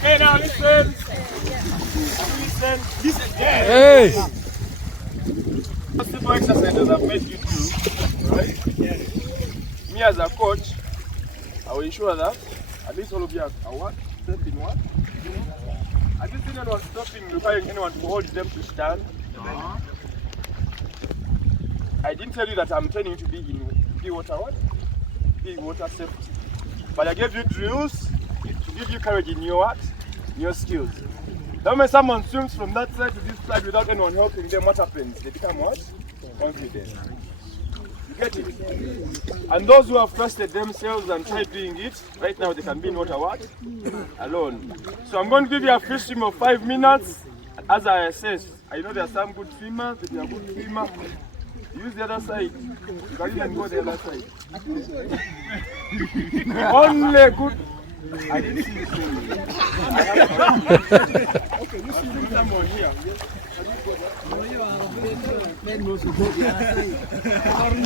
Hey, now listen. Listen. Hey. Simple exercises I've made you do, right? Me as a coach, I will ensure that at least all of you are what? Step in what? I didn't think anyone stopping requiring anyone to hold them to stand. I didn't tell you that I'm training you to be in big water what? Big water safety. But I gave you drills to give you courage in your what? In your skills. Now when someone swims from that side to this side without anyone helping them, what happens? They become what? Confident. You get it? And those who have trusted themselves and tried doing it, right now they can be in water what? Alone. So I'm going to give you a free swim of 5 minutes as I assess. I know there are some good swimmers, if you are good swimmer, use the other side. You can even go the other side. Only good. I didn't see you swimming. Okay, you see someone here.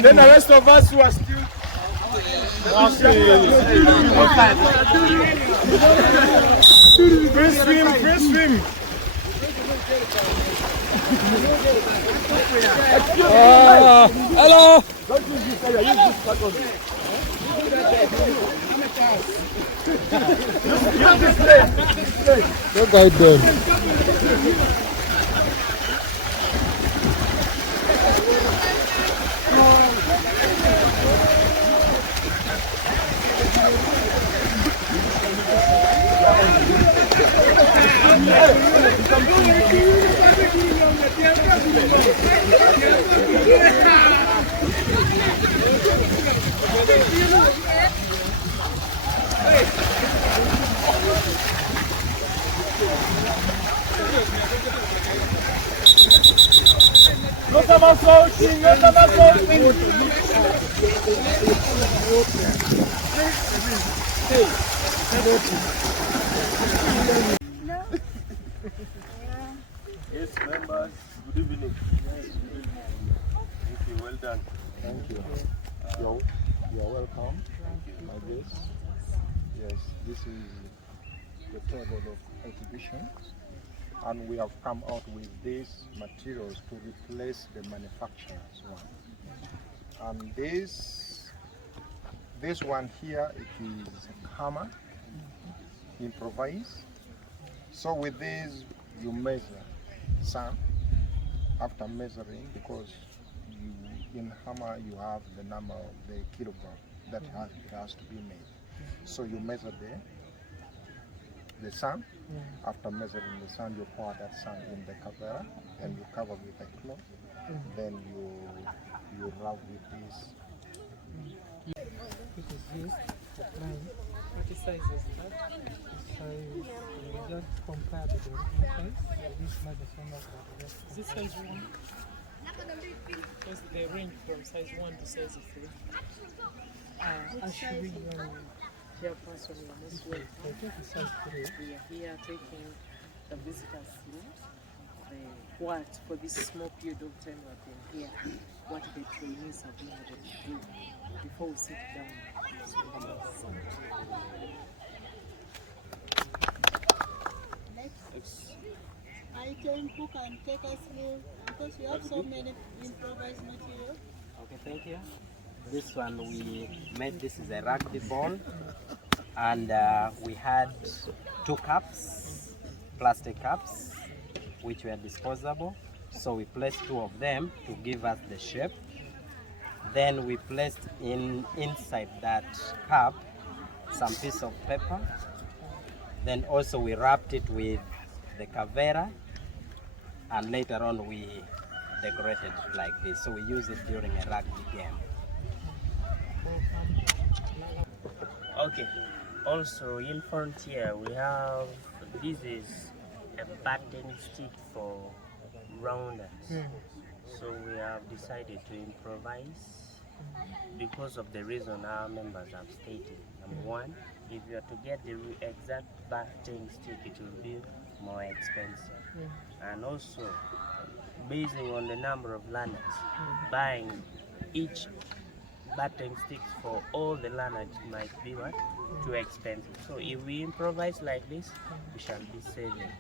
Then the rest of us who are still. Free swim. Hello. Don't use this area, use this part of it. Use this place. What guy done? No estamos solting, no estamos solting. Yes, members, good evening. Thank you, well done. Thank you. You're welcome. Like this. Yes, this is the table of exhibition, and we have come out with these materials to replace the manufacturer's one. And this one here, it is hammer, improvise. So with this, you measure sand. After measuring, because in hammer you have the number of the kilogram that it has to be made. So you measure the sand. After measuring the sand, you pour that sand in the cover and you cover with a cloth. Then you rub with this. It is used to blind. What size is that? Size, we just compare the original size. This might be so much like this. Is this size 1? Because they range from size 1 to size 3. Actually, chairperson, we are not doing. I think it's size 3. We are here taking the visitors' names what, for this small period of time we've been here, what the trainees have been able to do before we sit down. Next item, who can take us through, because we have so many improvised material. Okay, thank you. This one we made, this is a rugby ball, and we had 2 cups, plastic cups, which were disposable. So we placed 2 of them to give us the shape. Then we placed inside that cup some piece of paper. Then also we wrapped it with the cavera, and later on we decorated it like this. So we use it during a rugby game. Okay, also in front here we have, this is a button stick for rounders. So we have decided to improvise because of the reason our members have stated. Number one, if you are to get the exact button stick, it will be more expensive. And also, based on the number of learners, buying each button sticks for all the learners might be what? Too expensive. So if we improvise like this, we shall be saving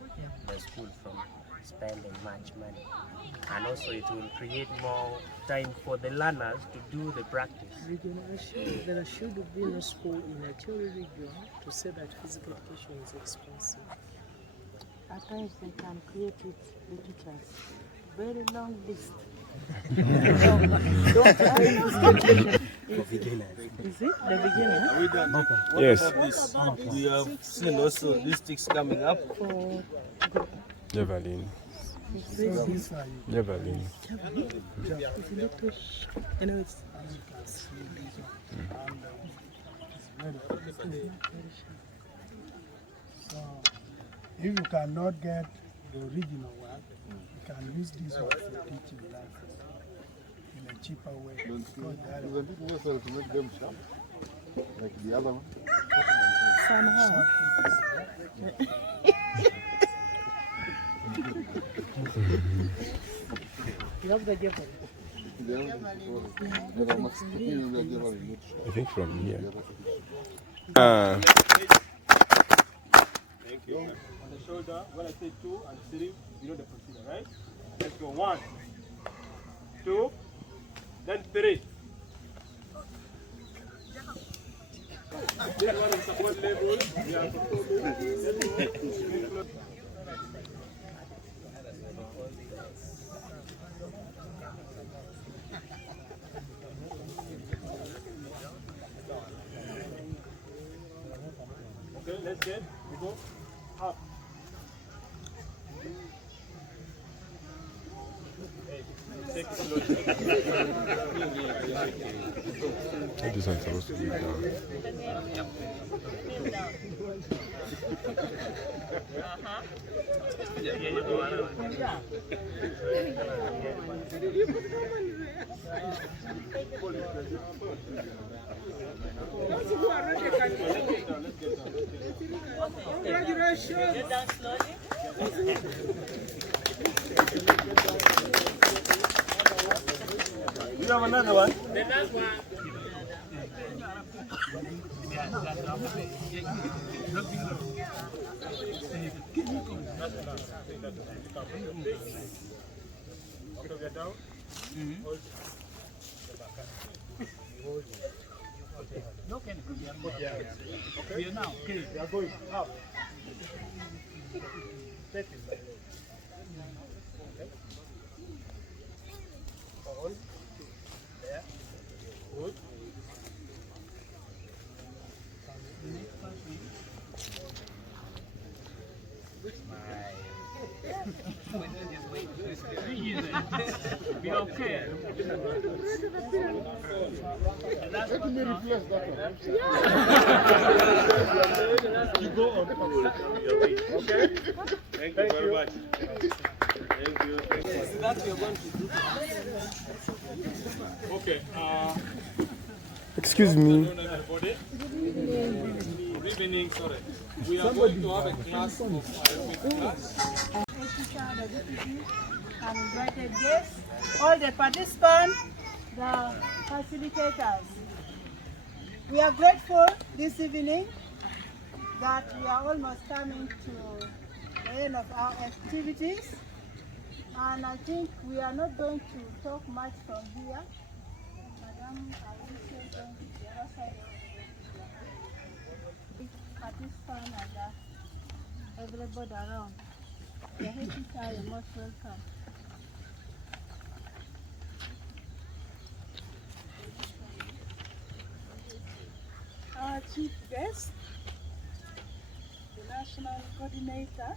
the school from spending much money. And also it will create more time for the learners to do the practice. There should be no school in Acholi region to say that physical education is expensive. At times they can create it, the teachers. Very long list. Is it the beginner? Are we done? Yes. We have seen also these sticks coming up. Javelin. Javelin. So, if you cannot get the original one, you can use this one for teaching classes in a cheaper way. Isn't it necessary to make them sharp, like the other one? Somehow. You have the javelin. I think from here. Thank you. On the shoulder, when I say 2 and 3, you know the procedure, right? Let's go. 1, 2, then 3. This one is support level. We are okay, let's get, we go up. Hey, take it slowly. This one's supposed to be down. Congratulations. Get down slowly. You have another one? The last one. Okay, we are down. Hold. No, can we are Okay. We are now. Okay. We are going up. Take it. Okay. Hold. There. Good. Be okay. Let me replace that one. You go on. Okay. Thank you very much. Thank you. That we are going to do. Okay. Excuse me. Good evening, sorry. We are going to have a class of Arabic class. teacher, the deputy, and invited guests, all the participants, the facilitators. We are grateful this evening that we are almost coming to the end of our activities, and I think we are not going to talk much from here. Madam, I will say going to the other side of the participants and everybody around. The head teacher, you're most welcome. Our chief guest, the national coordinator,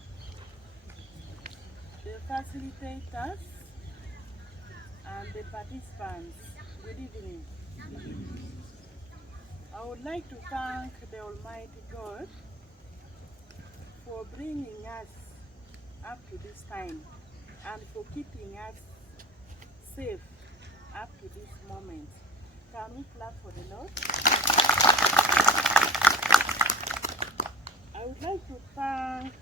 the facilitators, and the participants. Good evening. I would like to thank the Almighty God for bringing us up to this time and for keeping us safe up to this moment. Can we clap for the Lord? I would like to thank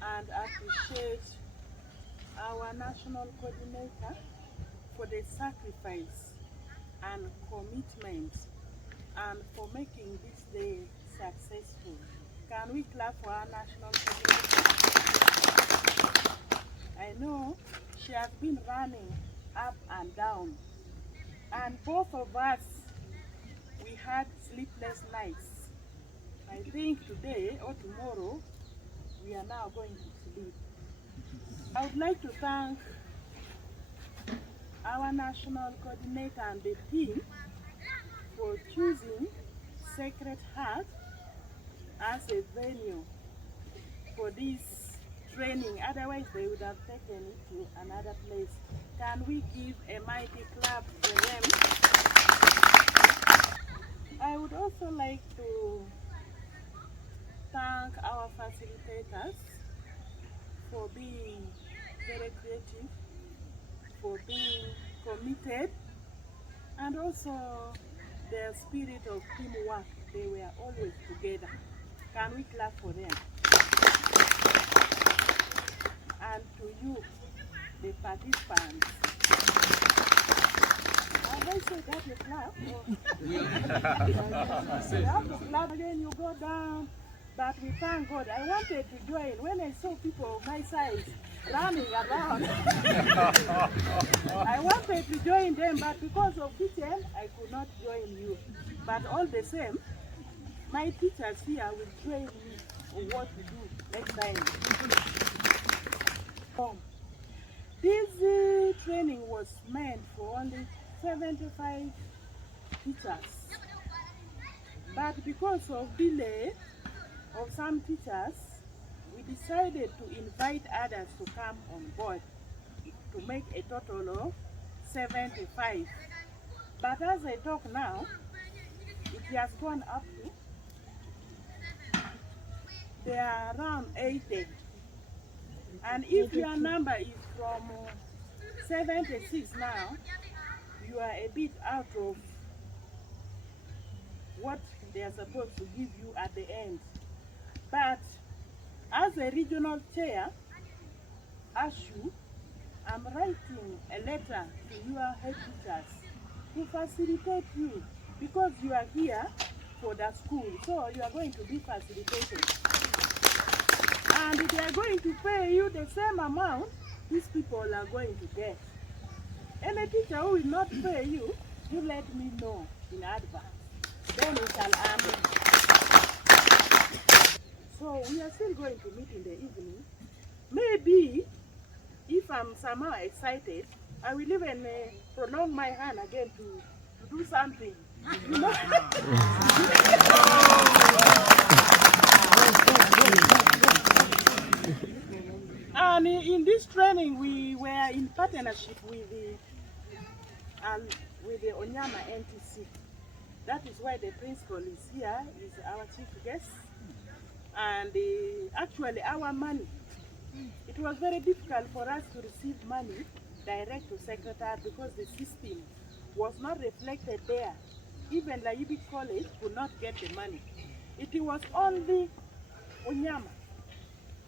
and appreciate our national coordinator for the sacrifice and commitment and for making this day successful. Can we clap for our national coordinator? I know she has been running up and down, and both of us, we had sleepless nights. I think today or tomorrow, we are now going to sleep. I would like to thank our national coordinator and the team for choosing Sacred Heart as a venue for this training. Otherwise, they would have taken it to another place. Can we give a mighty clap for them? I would also like to thank our facilitators for being very creative, for being committed, and also their spirit of teamwork. They were always together. Can we clap for them? And to you, the participants. Have I said that you clap? You have to clap again, you go down. But we thank God. I wanted to join when I saw people of my size running around. I wanted to join them, but because of kitchen, I could not join you. But all the same, my teachers here will train me on what to do next time. This training was meant for only 75 teachers. But because of delay of some teachers, we decided to invite others to come on board to make a total of 75. But as I talk now, it has gone up to, there are around 80. And if your number is from 76 now, you are a bit out of what they are supposed to give you at the end. But as a regional chair, ASHU, I'm writing a letter to your head teachers to facilitate you, because you are here for the school, so you are going to be facilitated. And they are going to pay you the same amount these people are going to get. Any teacher who will not pay you, you let me know in advance. Then we shall arm. So we are still going to meet in the evening. Maybe, if I'm somehow excited, I will even prolong my hand again to do something. You know? And in this training, we were in partnership with the Onyama NTC. That is why the principal is here, is our chief guest. And actually our money, it was very difficult for us to receive money direct to secretary because the system was not reflected there. Even the Ibi College could not get the money. It was only Onyama.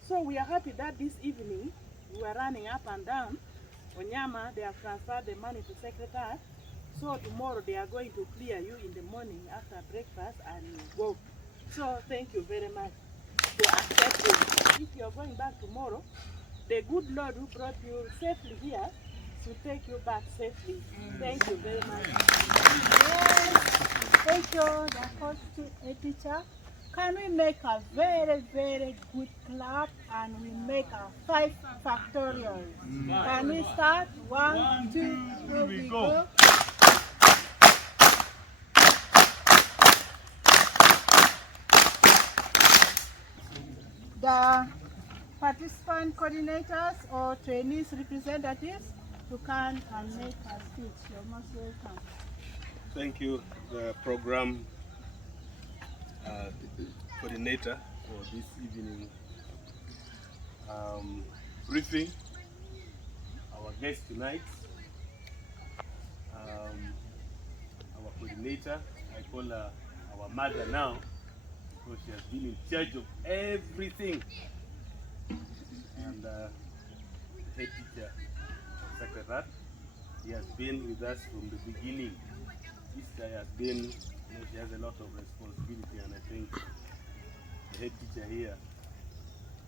So we are happy that this evening we are running up and down. Onyama, they have transferred the money to secretary. So tomorrow they are going to clear you in the morning after breakfast and you go. So thank you very much for accepting. If you are going back tomorrow, the good Lord who brought you safely here to take you back safely. Thank you very much. Yes. Thank you, the first teacher. Can we make a very, very good clap and we make a 5 factorial? Can we start? 1, 2, 3, we go. The participant coordinators or trainees representatives to come and make a speech. You're most welcome. Thank you, the program coordinator, for this evening briefing. Our guest tonight, our coordinator, I call her our mother now, because she has been in charge of everything. And the head teacher, secretary, he has been with us from the beginning. This guy has been, she has a lot of responsibility, and I think the head teacher here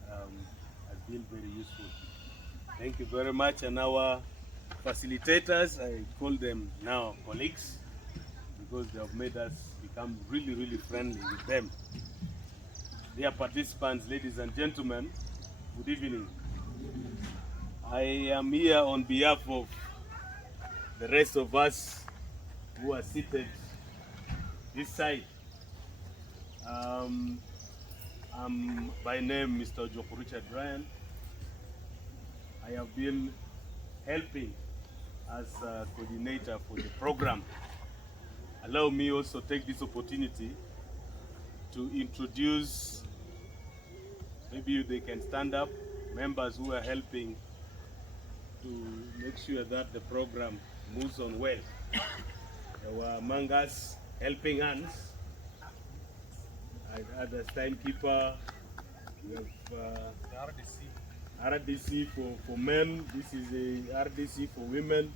has been very useful. Thank you very much. And our facilitators, I call them now colleagues, because they have made us become really, really friendly with them. Dear participants, ladies and gentlemen, good evening. I am here on behalf of the rest of us who are seated this side. I'm by name Mr. Joko Richard Ryan. I have been helping as a coordinator for the program. Allow me also take this opportunity to introduce, maybe they can stand up, members who are helping to make sure that the program moves on well. There were among us helping hands. I had a timekeeper. We have RDC for men. This is a RDC for women.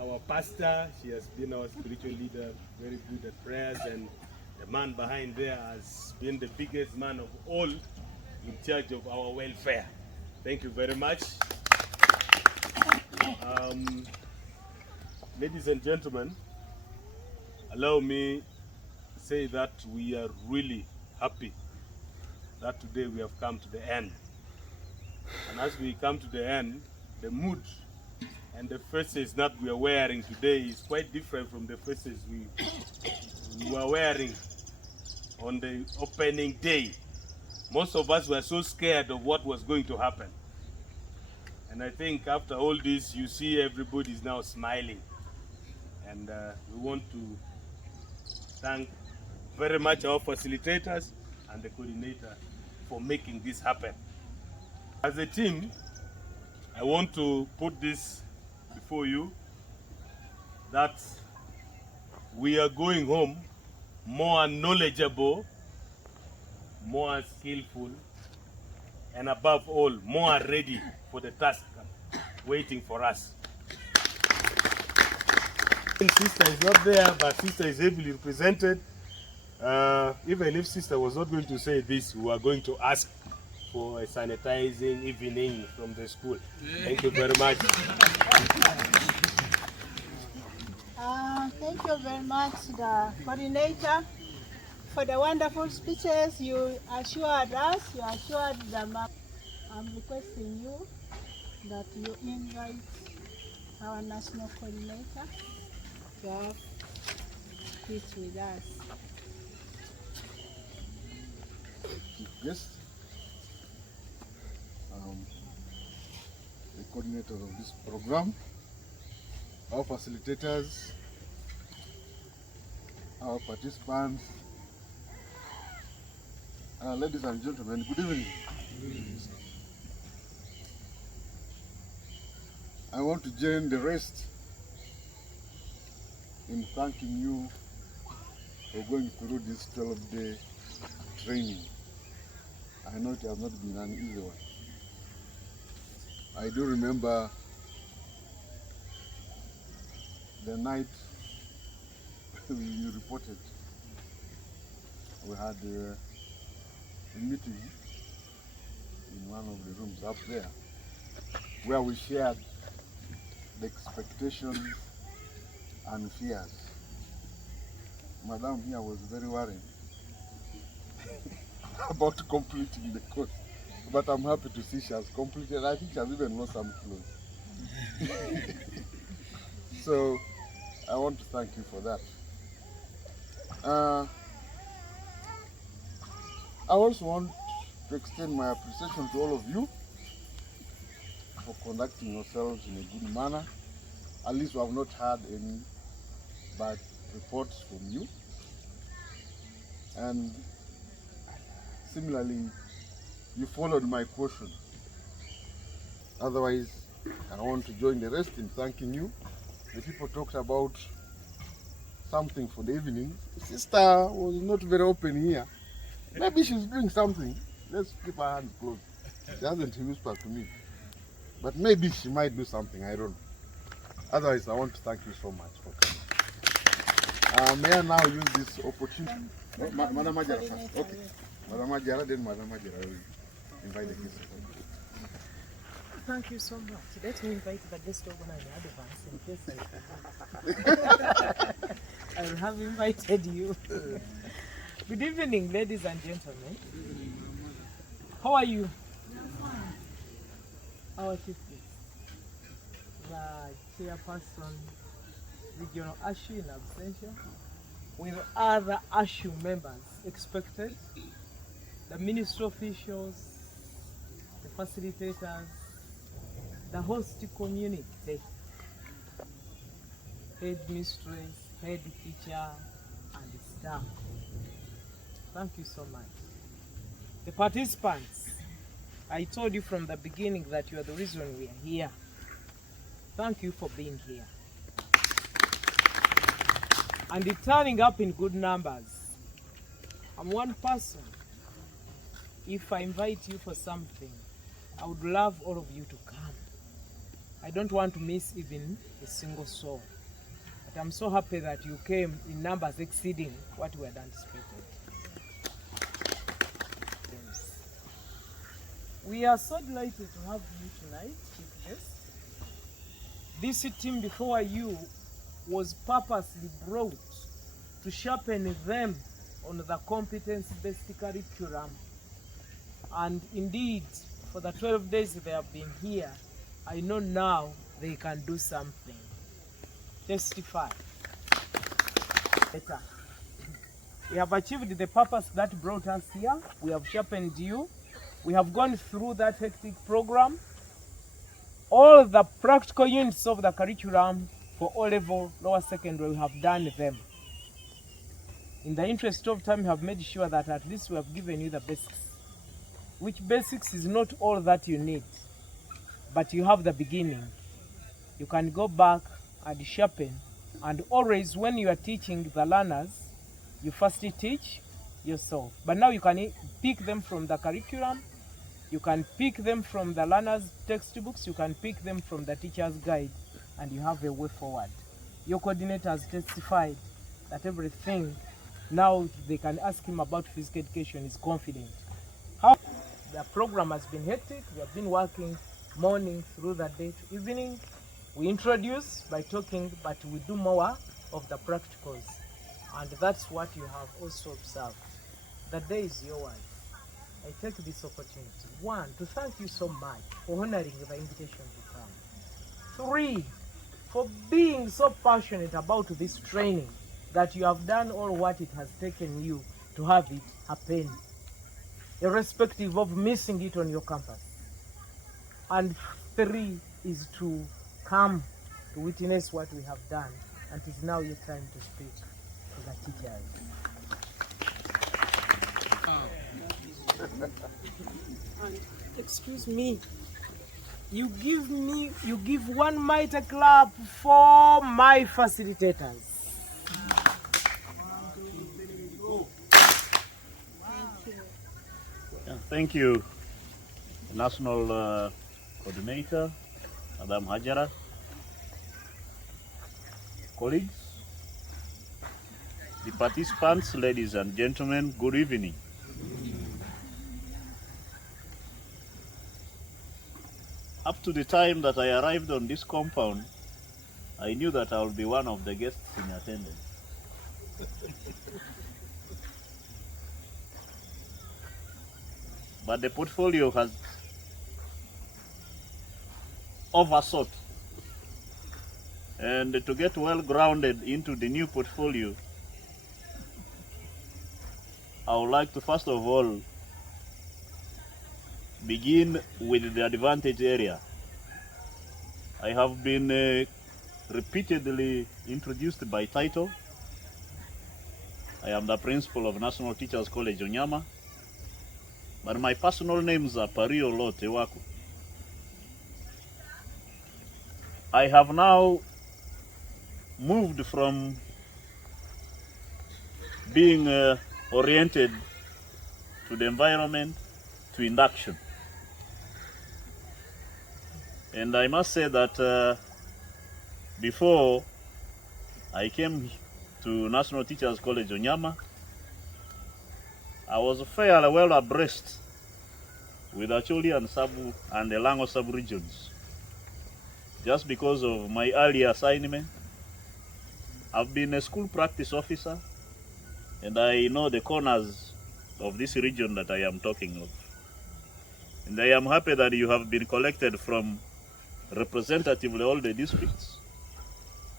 Our pastor, she has been our spiritual leader, very good at prayers, and the man behind there has been the biggest man of all in charge of our welfare. Thank you very much. Ladies and gentlemen, allow me to say that we are really happy that today we have come to the end. And as we come to the end, the mood and the faces that we are wearing today is quite different from the faces we were wearing on the opening day. Most of us were so scared of what was going to happen. And I think after all this, you see everybody is now smiling. And we want to thank very much our facilitators and the coordinator for making this happen. As a team, I want to put this before you, that we are going home more knowledgeable, more skillful, and above all, more ready for the task waiting for us. Sister is not there, but sister is heavily represented. Even if sister was not going to say this, we are going to ask for a sanitizing evening from the school. Thank you very much. Thank you very much, the coordinator, for the wonderful speeches you assured us. You assured them. I'm requesting you that you invite our national coordinator to have speech with us. Yes. The coordinator of this program, our facilitators, our participants, ladies and gentlemen, good evening. I want to join the rest in thanking you for going through this 12-day training. I know it has not been an easy one. I do remember the night you reported. We had a meeting in one of the rooms up there where we shared the expectations and fears. Madam here was very worried about completing the course, but I'm happy to see she has completed. I think she has even lost some clothes. So I want to thank you for that. I also want to extend my appreciation to all of you for conducting yourselves in a good manner. At least we have not had any bad reports from you. And similarly, you followed my caution. Otherwise, I want to join the rest in thanking you. The people talked about something for the evening. Sister was not very open here. Maybe she's doing something. Let's keep our hands closed. She hasn't whispered to me. But maybe she might do something, I don't know. Otherwise, I want to thank you so much for coming. May I now use this opportunity? Madam Majara first. Okay. Madam Majara, then Madam Majara will invite the guests. Thank you so much. Let me invite the guest over in advance in case I will have invited you. Good evening, ladies and gentlemen. How are you? Our chief guest, the chairperson, Regional ASHU in absentia, with other ASHU members expected, the ministry officials, the facilitators, the host community, head mistress, head teacher, and the staff. Thank you so much. The participants, I told you from the beginning that you are the reason we are here. Thank you for being here. And it's turning up in good numbers. I'm one person. If I invite you for something, I would love all of you to come. I don't want to miss even a single soul. But I'm so happy that you came in numbers exceeding what we had anticipated. We are so delighted to have you tonight, Chief Guest. This team before you was purposely brought to sharpen them on the competence-based curriculum. And indeed, for the 12 days they have been here, I know now they can do something. Testify. Better. We have achieved the purpose that brought us here. We have sharpened you. We have gone through that hectic program. All the practical units of the curriculum for O-level, lower secondary, we have done them. In the interest of time, we have made sure that at least we have given you the basics. Which basics is not all that you need, but you have the beginning. You can go back and sharpen, and always when you are teaching the learners, you first teach yourself. But now you can pick them from the curriculum, you can pick them from the learners' textbooks, you can pick them from the teacher's guide, and you have a way forward. Your coordinators testified that everything, now they can ask him about physical education, is confident. How the program has been hectic. We have been working morning through the day to evening. We introduce by talking, but we do more of the practicals. And that's what you have also observed. The day is yours. I take this opportunity, 1, to thank you so much for honoring the invitation to come. 3, for being so passionate about this training that you have done all what it has taken you to have it happen, irrespective of missing it on your campus. And 3 is to come to witness what we have done, and it is now your time to speak to the teachers. Excuse me. You give one mighty clap for my facilitators. Yeah, thank you, National Coordinator, Madam Hajara, colleagues, the participants, ladies and gentlemen, good evening. Up to the time that I arrived on this compound, I knew that I would be one of the guests in attendance. But the portfolio has oversought. And to get well grounded into the new portfolio, I would like to first of all begin with the advantage area. I have been repeatedly introduced by title. I am the principal of National Teachers College Onyama, but my personal names are Pario Lo Tewaku. I have now moved from being oriented to the environment to induction. And I must say that before I came to National Teachers College Onyama, I was fairly well abreast with Acholi and Sabu and the Lango sub-regions. Just because of my earlier assignment, I've been a school practice officer, and I know the corners of this region that I am talking of. And I am happy that you have been collected from representatively all the districts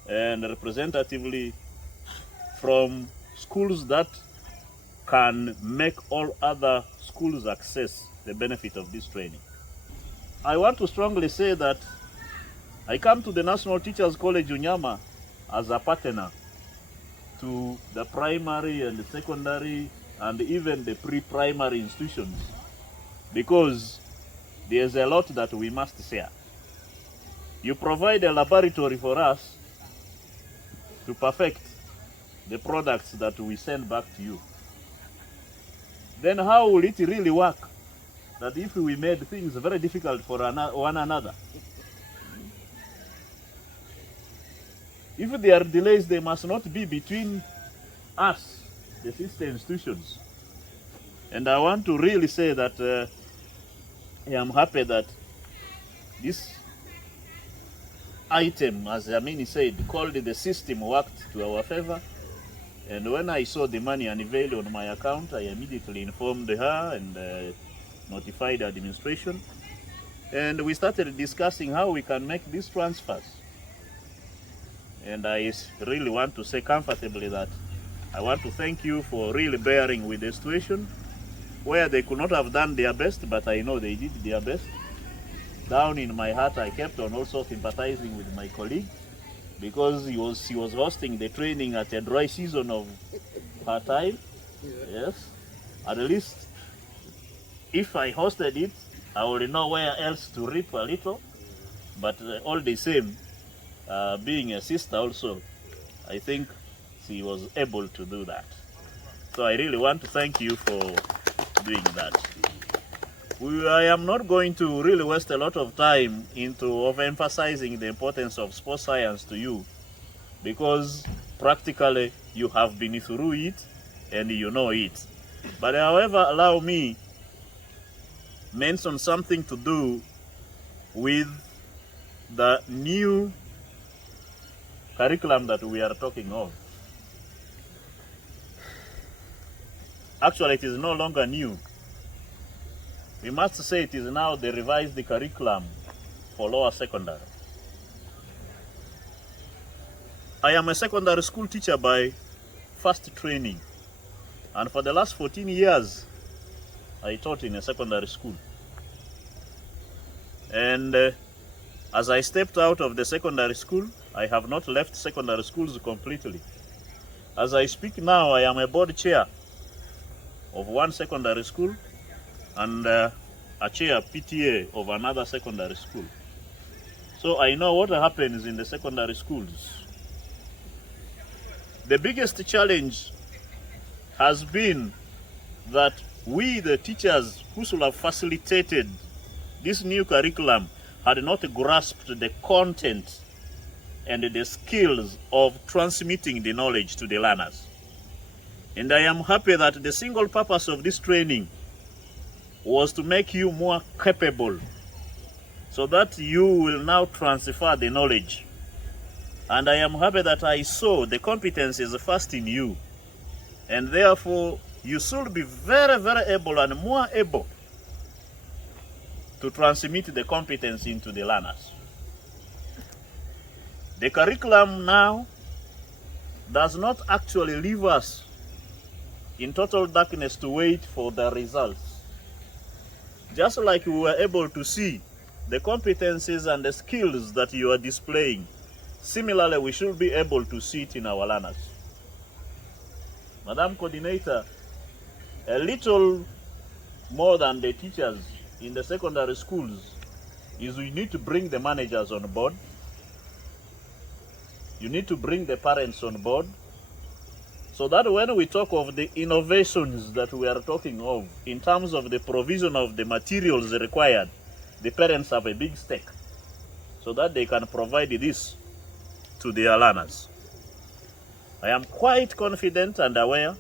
and representatively from schools that can make all other schools access the benefit of this training. I want to strongly say that I come to the National Teachers College Onyama as a partner to the primary and the secondary and even the pre-primary institutions, because there's a lot that we must share. You provide a laboratory for us to perfect the products that we send back to you. Then how will it really work that if we made things very difficult for one another? If there are delays, they must not be between us, the sister institutions. And I want to really say that I am happy that this item, as Amini said, called the system, worked to our favor. And when I saw the money unveiled on my account, I immediately informed her and notified the administration. And we started discussing how we can make these transfers. And I really want to say comfortably that I want to thank you for really bearing with the situation where they could not have done their best, but I know they did their best. Down in my heart, I kept on also sympathizing with my colleague because he was hosting the training at a dry season of her time. Yes. At least if I hosted it, I would know where else to reap a little. But all the same, being a sister also, I think she was able to do that. So I really want to thank you for doing that. I am not going to really waste a lot of time into overemphasizing the importance of sports science to you, because practically you have been through it and you know it. But however, allow me mention something to do with the new curriculum that we are talking of. Actually, it is no longer new. We must say it is now the revised curriculum for lower secondary. I am a secondary school teacher by first training, and for the last 14 years I taught in a secondary school. And as I stepped out of the secondary school, I have not left secondary schools completely. As I speak now, I am a board chair of one secondary school and a chair PTA of another secondary school. So I know what happens in the secondary schools. The biggest challenge has been that we, the teachers who should have facilitated this new curriculum, had not grasped the content and the skills of transmitting the knowledge to the learners. And I am happy that the single purpose of this training was to make you more capable so that you will now transfer the knowledge. And I am happy that I saw the competencies first in you. And therefore, you should be very, very able and more able to transmit the competence into the learners. The curriculum now does not actually leave us in total darkness to wait for the results. Just like we were able to see the competencies and the skills that you are displaying, similarly we should be able to see it in our learners. Madam Coordinator, a little more than the teachers in the secondary schools is we need to bring the managers on board. You need to bring the parents on board, so that when we talk of the innovations that we are talking of in terms of the provision of the materials required, the parents have a big stake so that they can provide this to their learners. I am quite confident and aware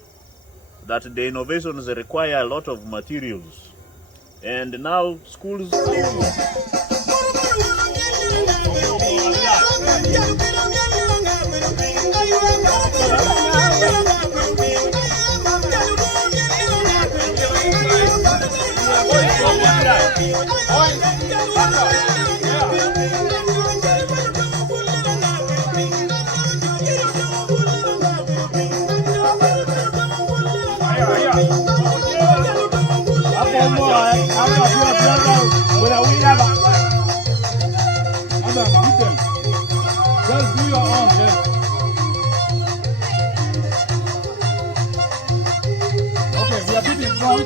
that the innovations require a lot of materials, and now schools Just do your own best. Okay, we are beating drum.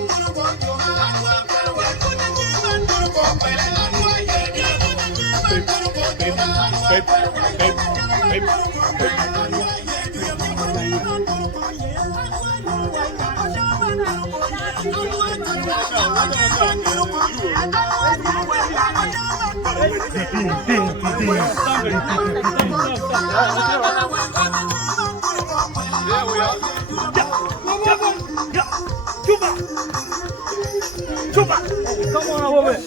Come on, woman.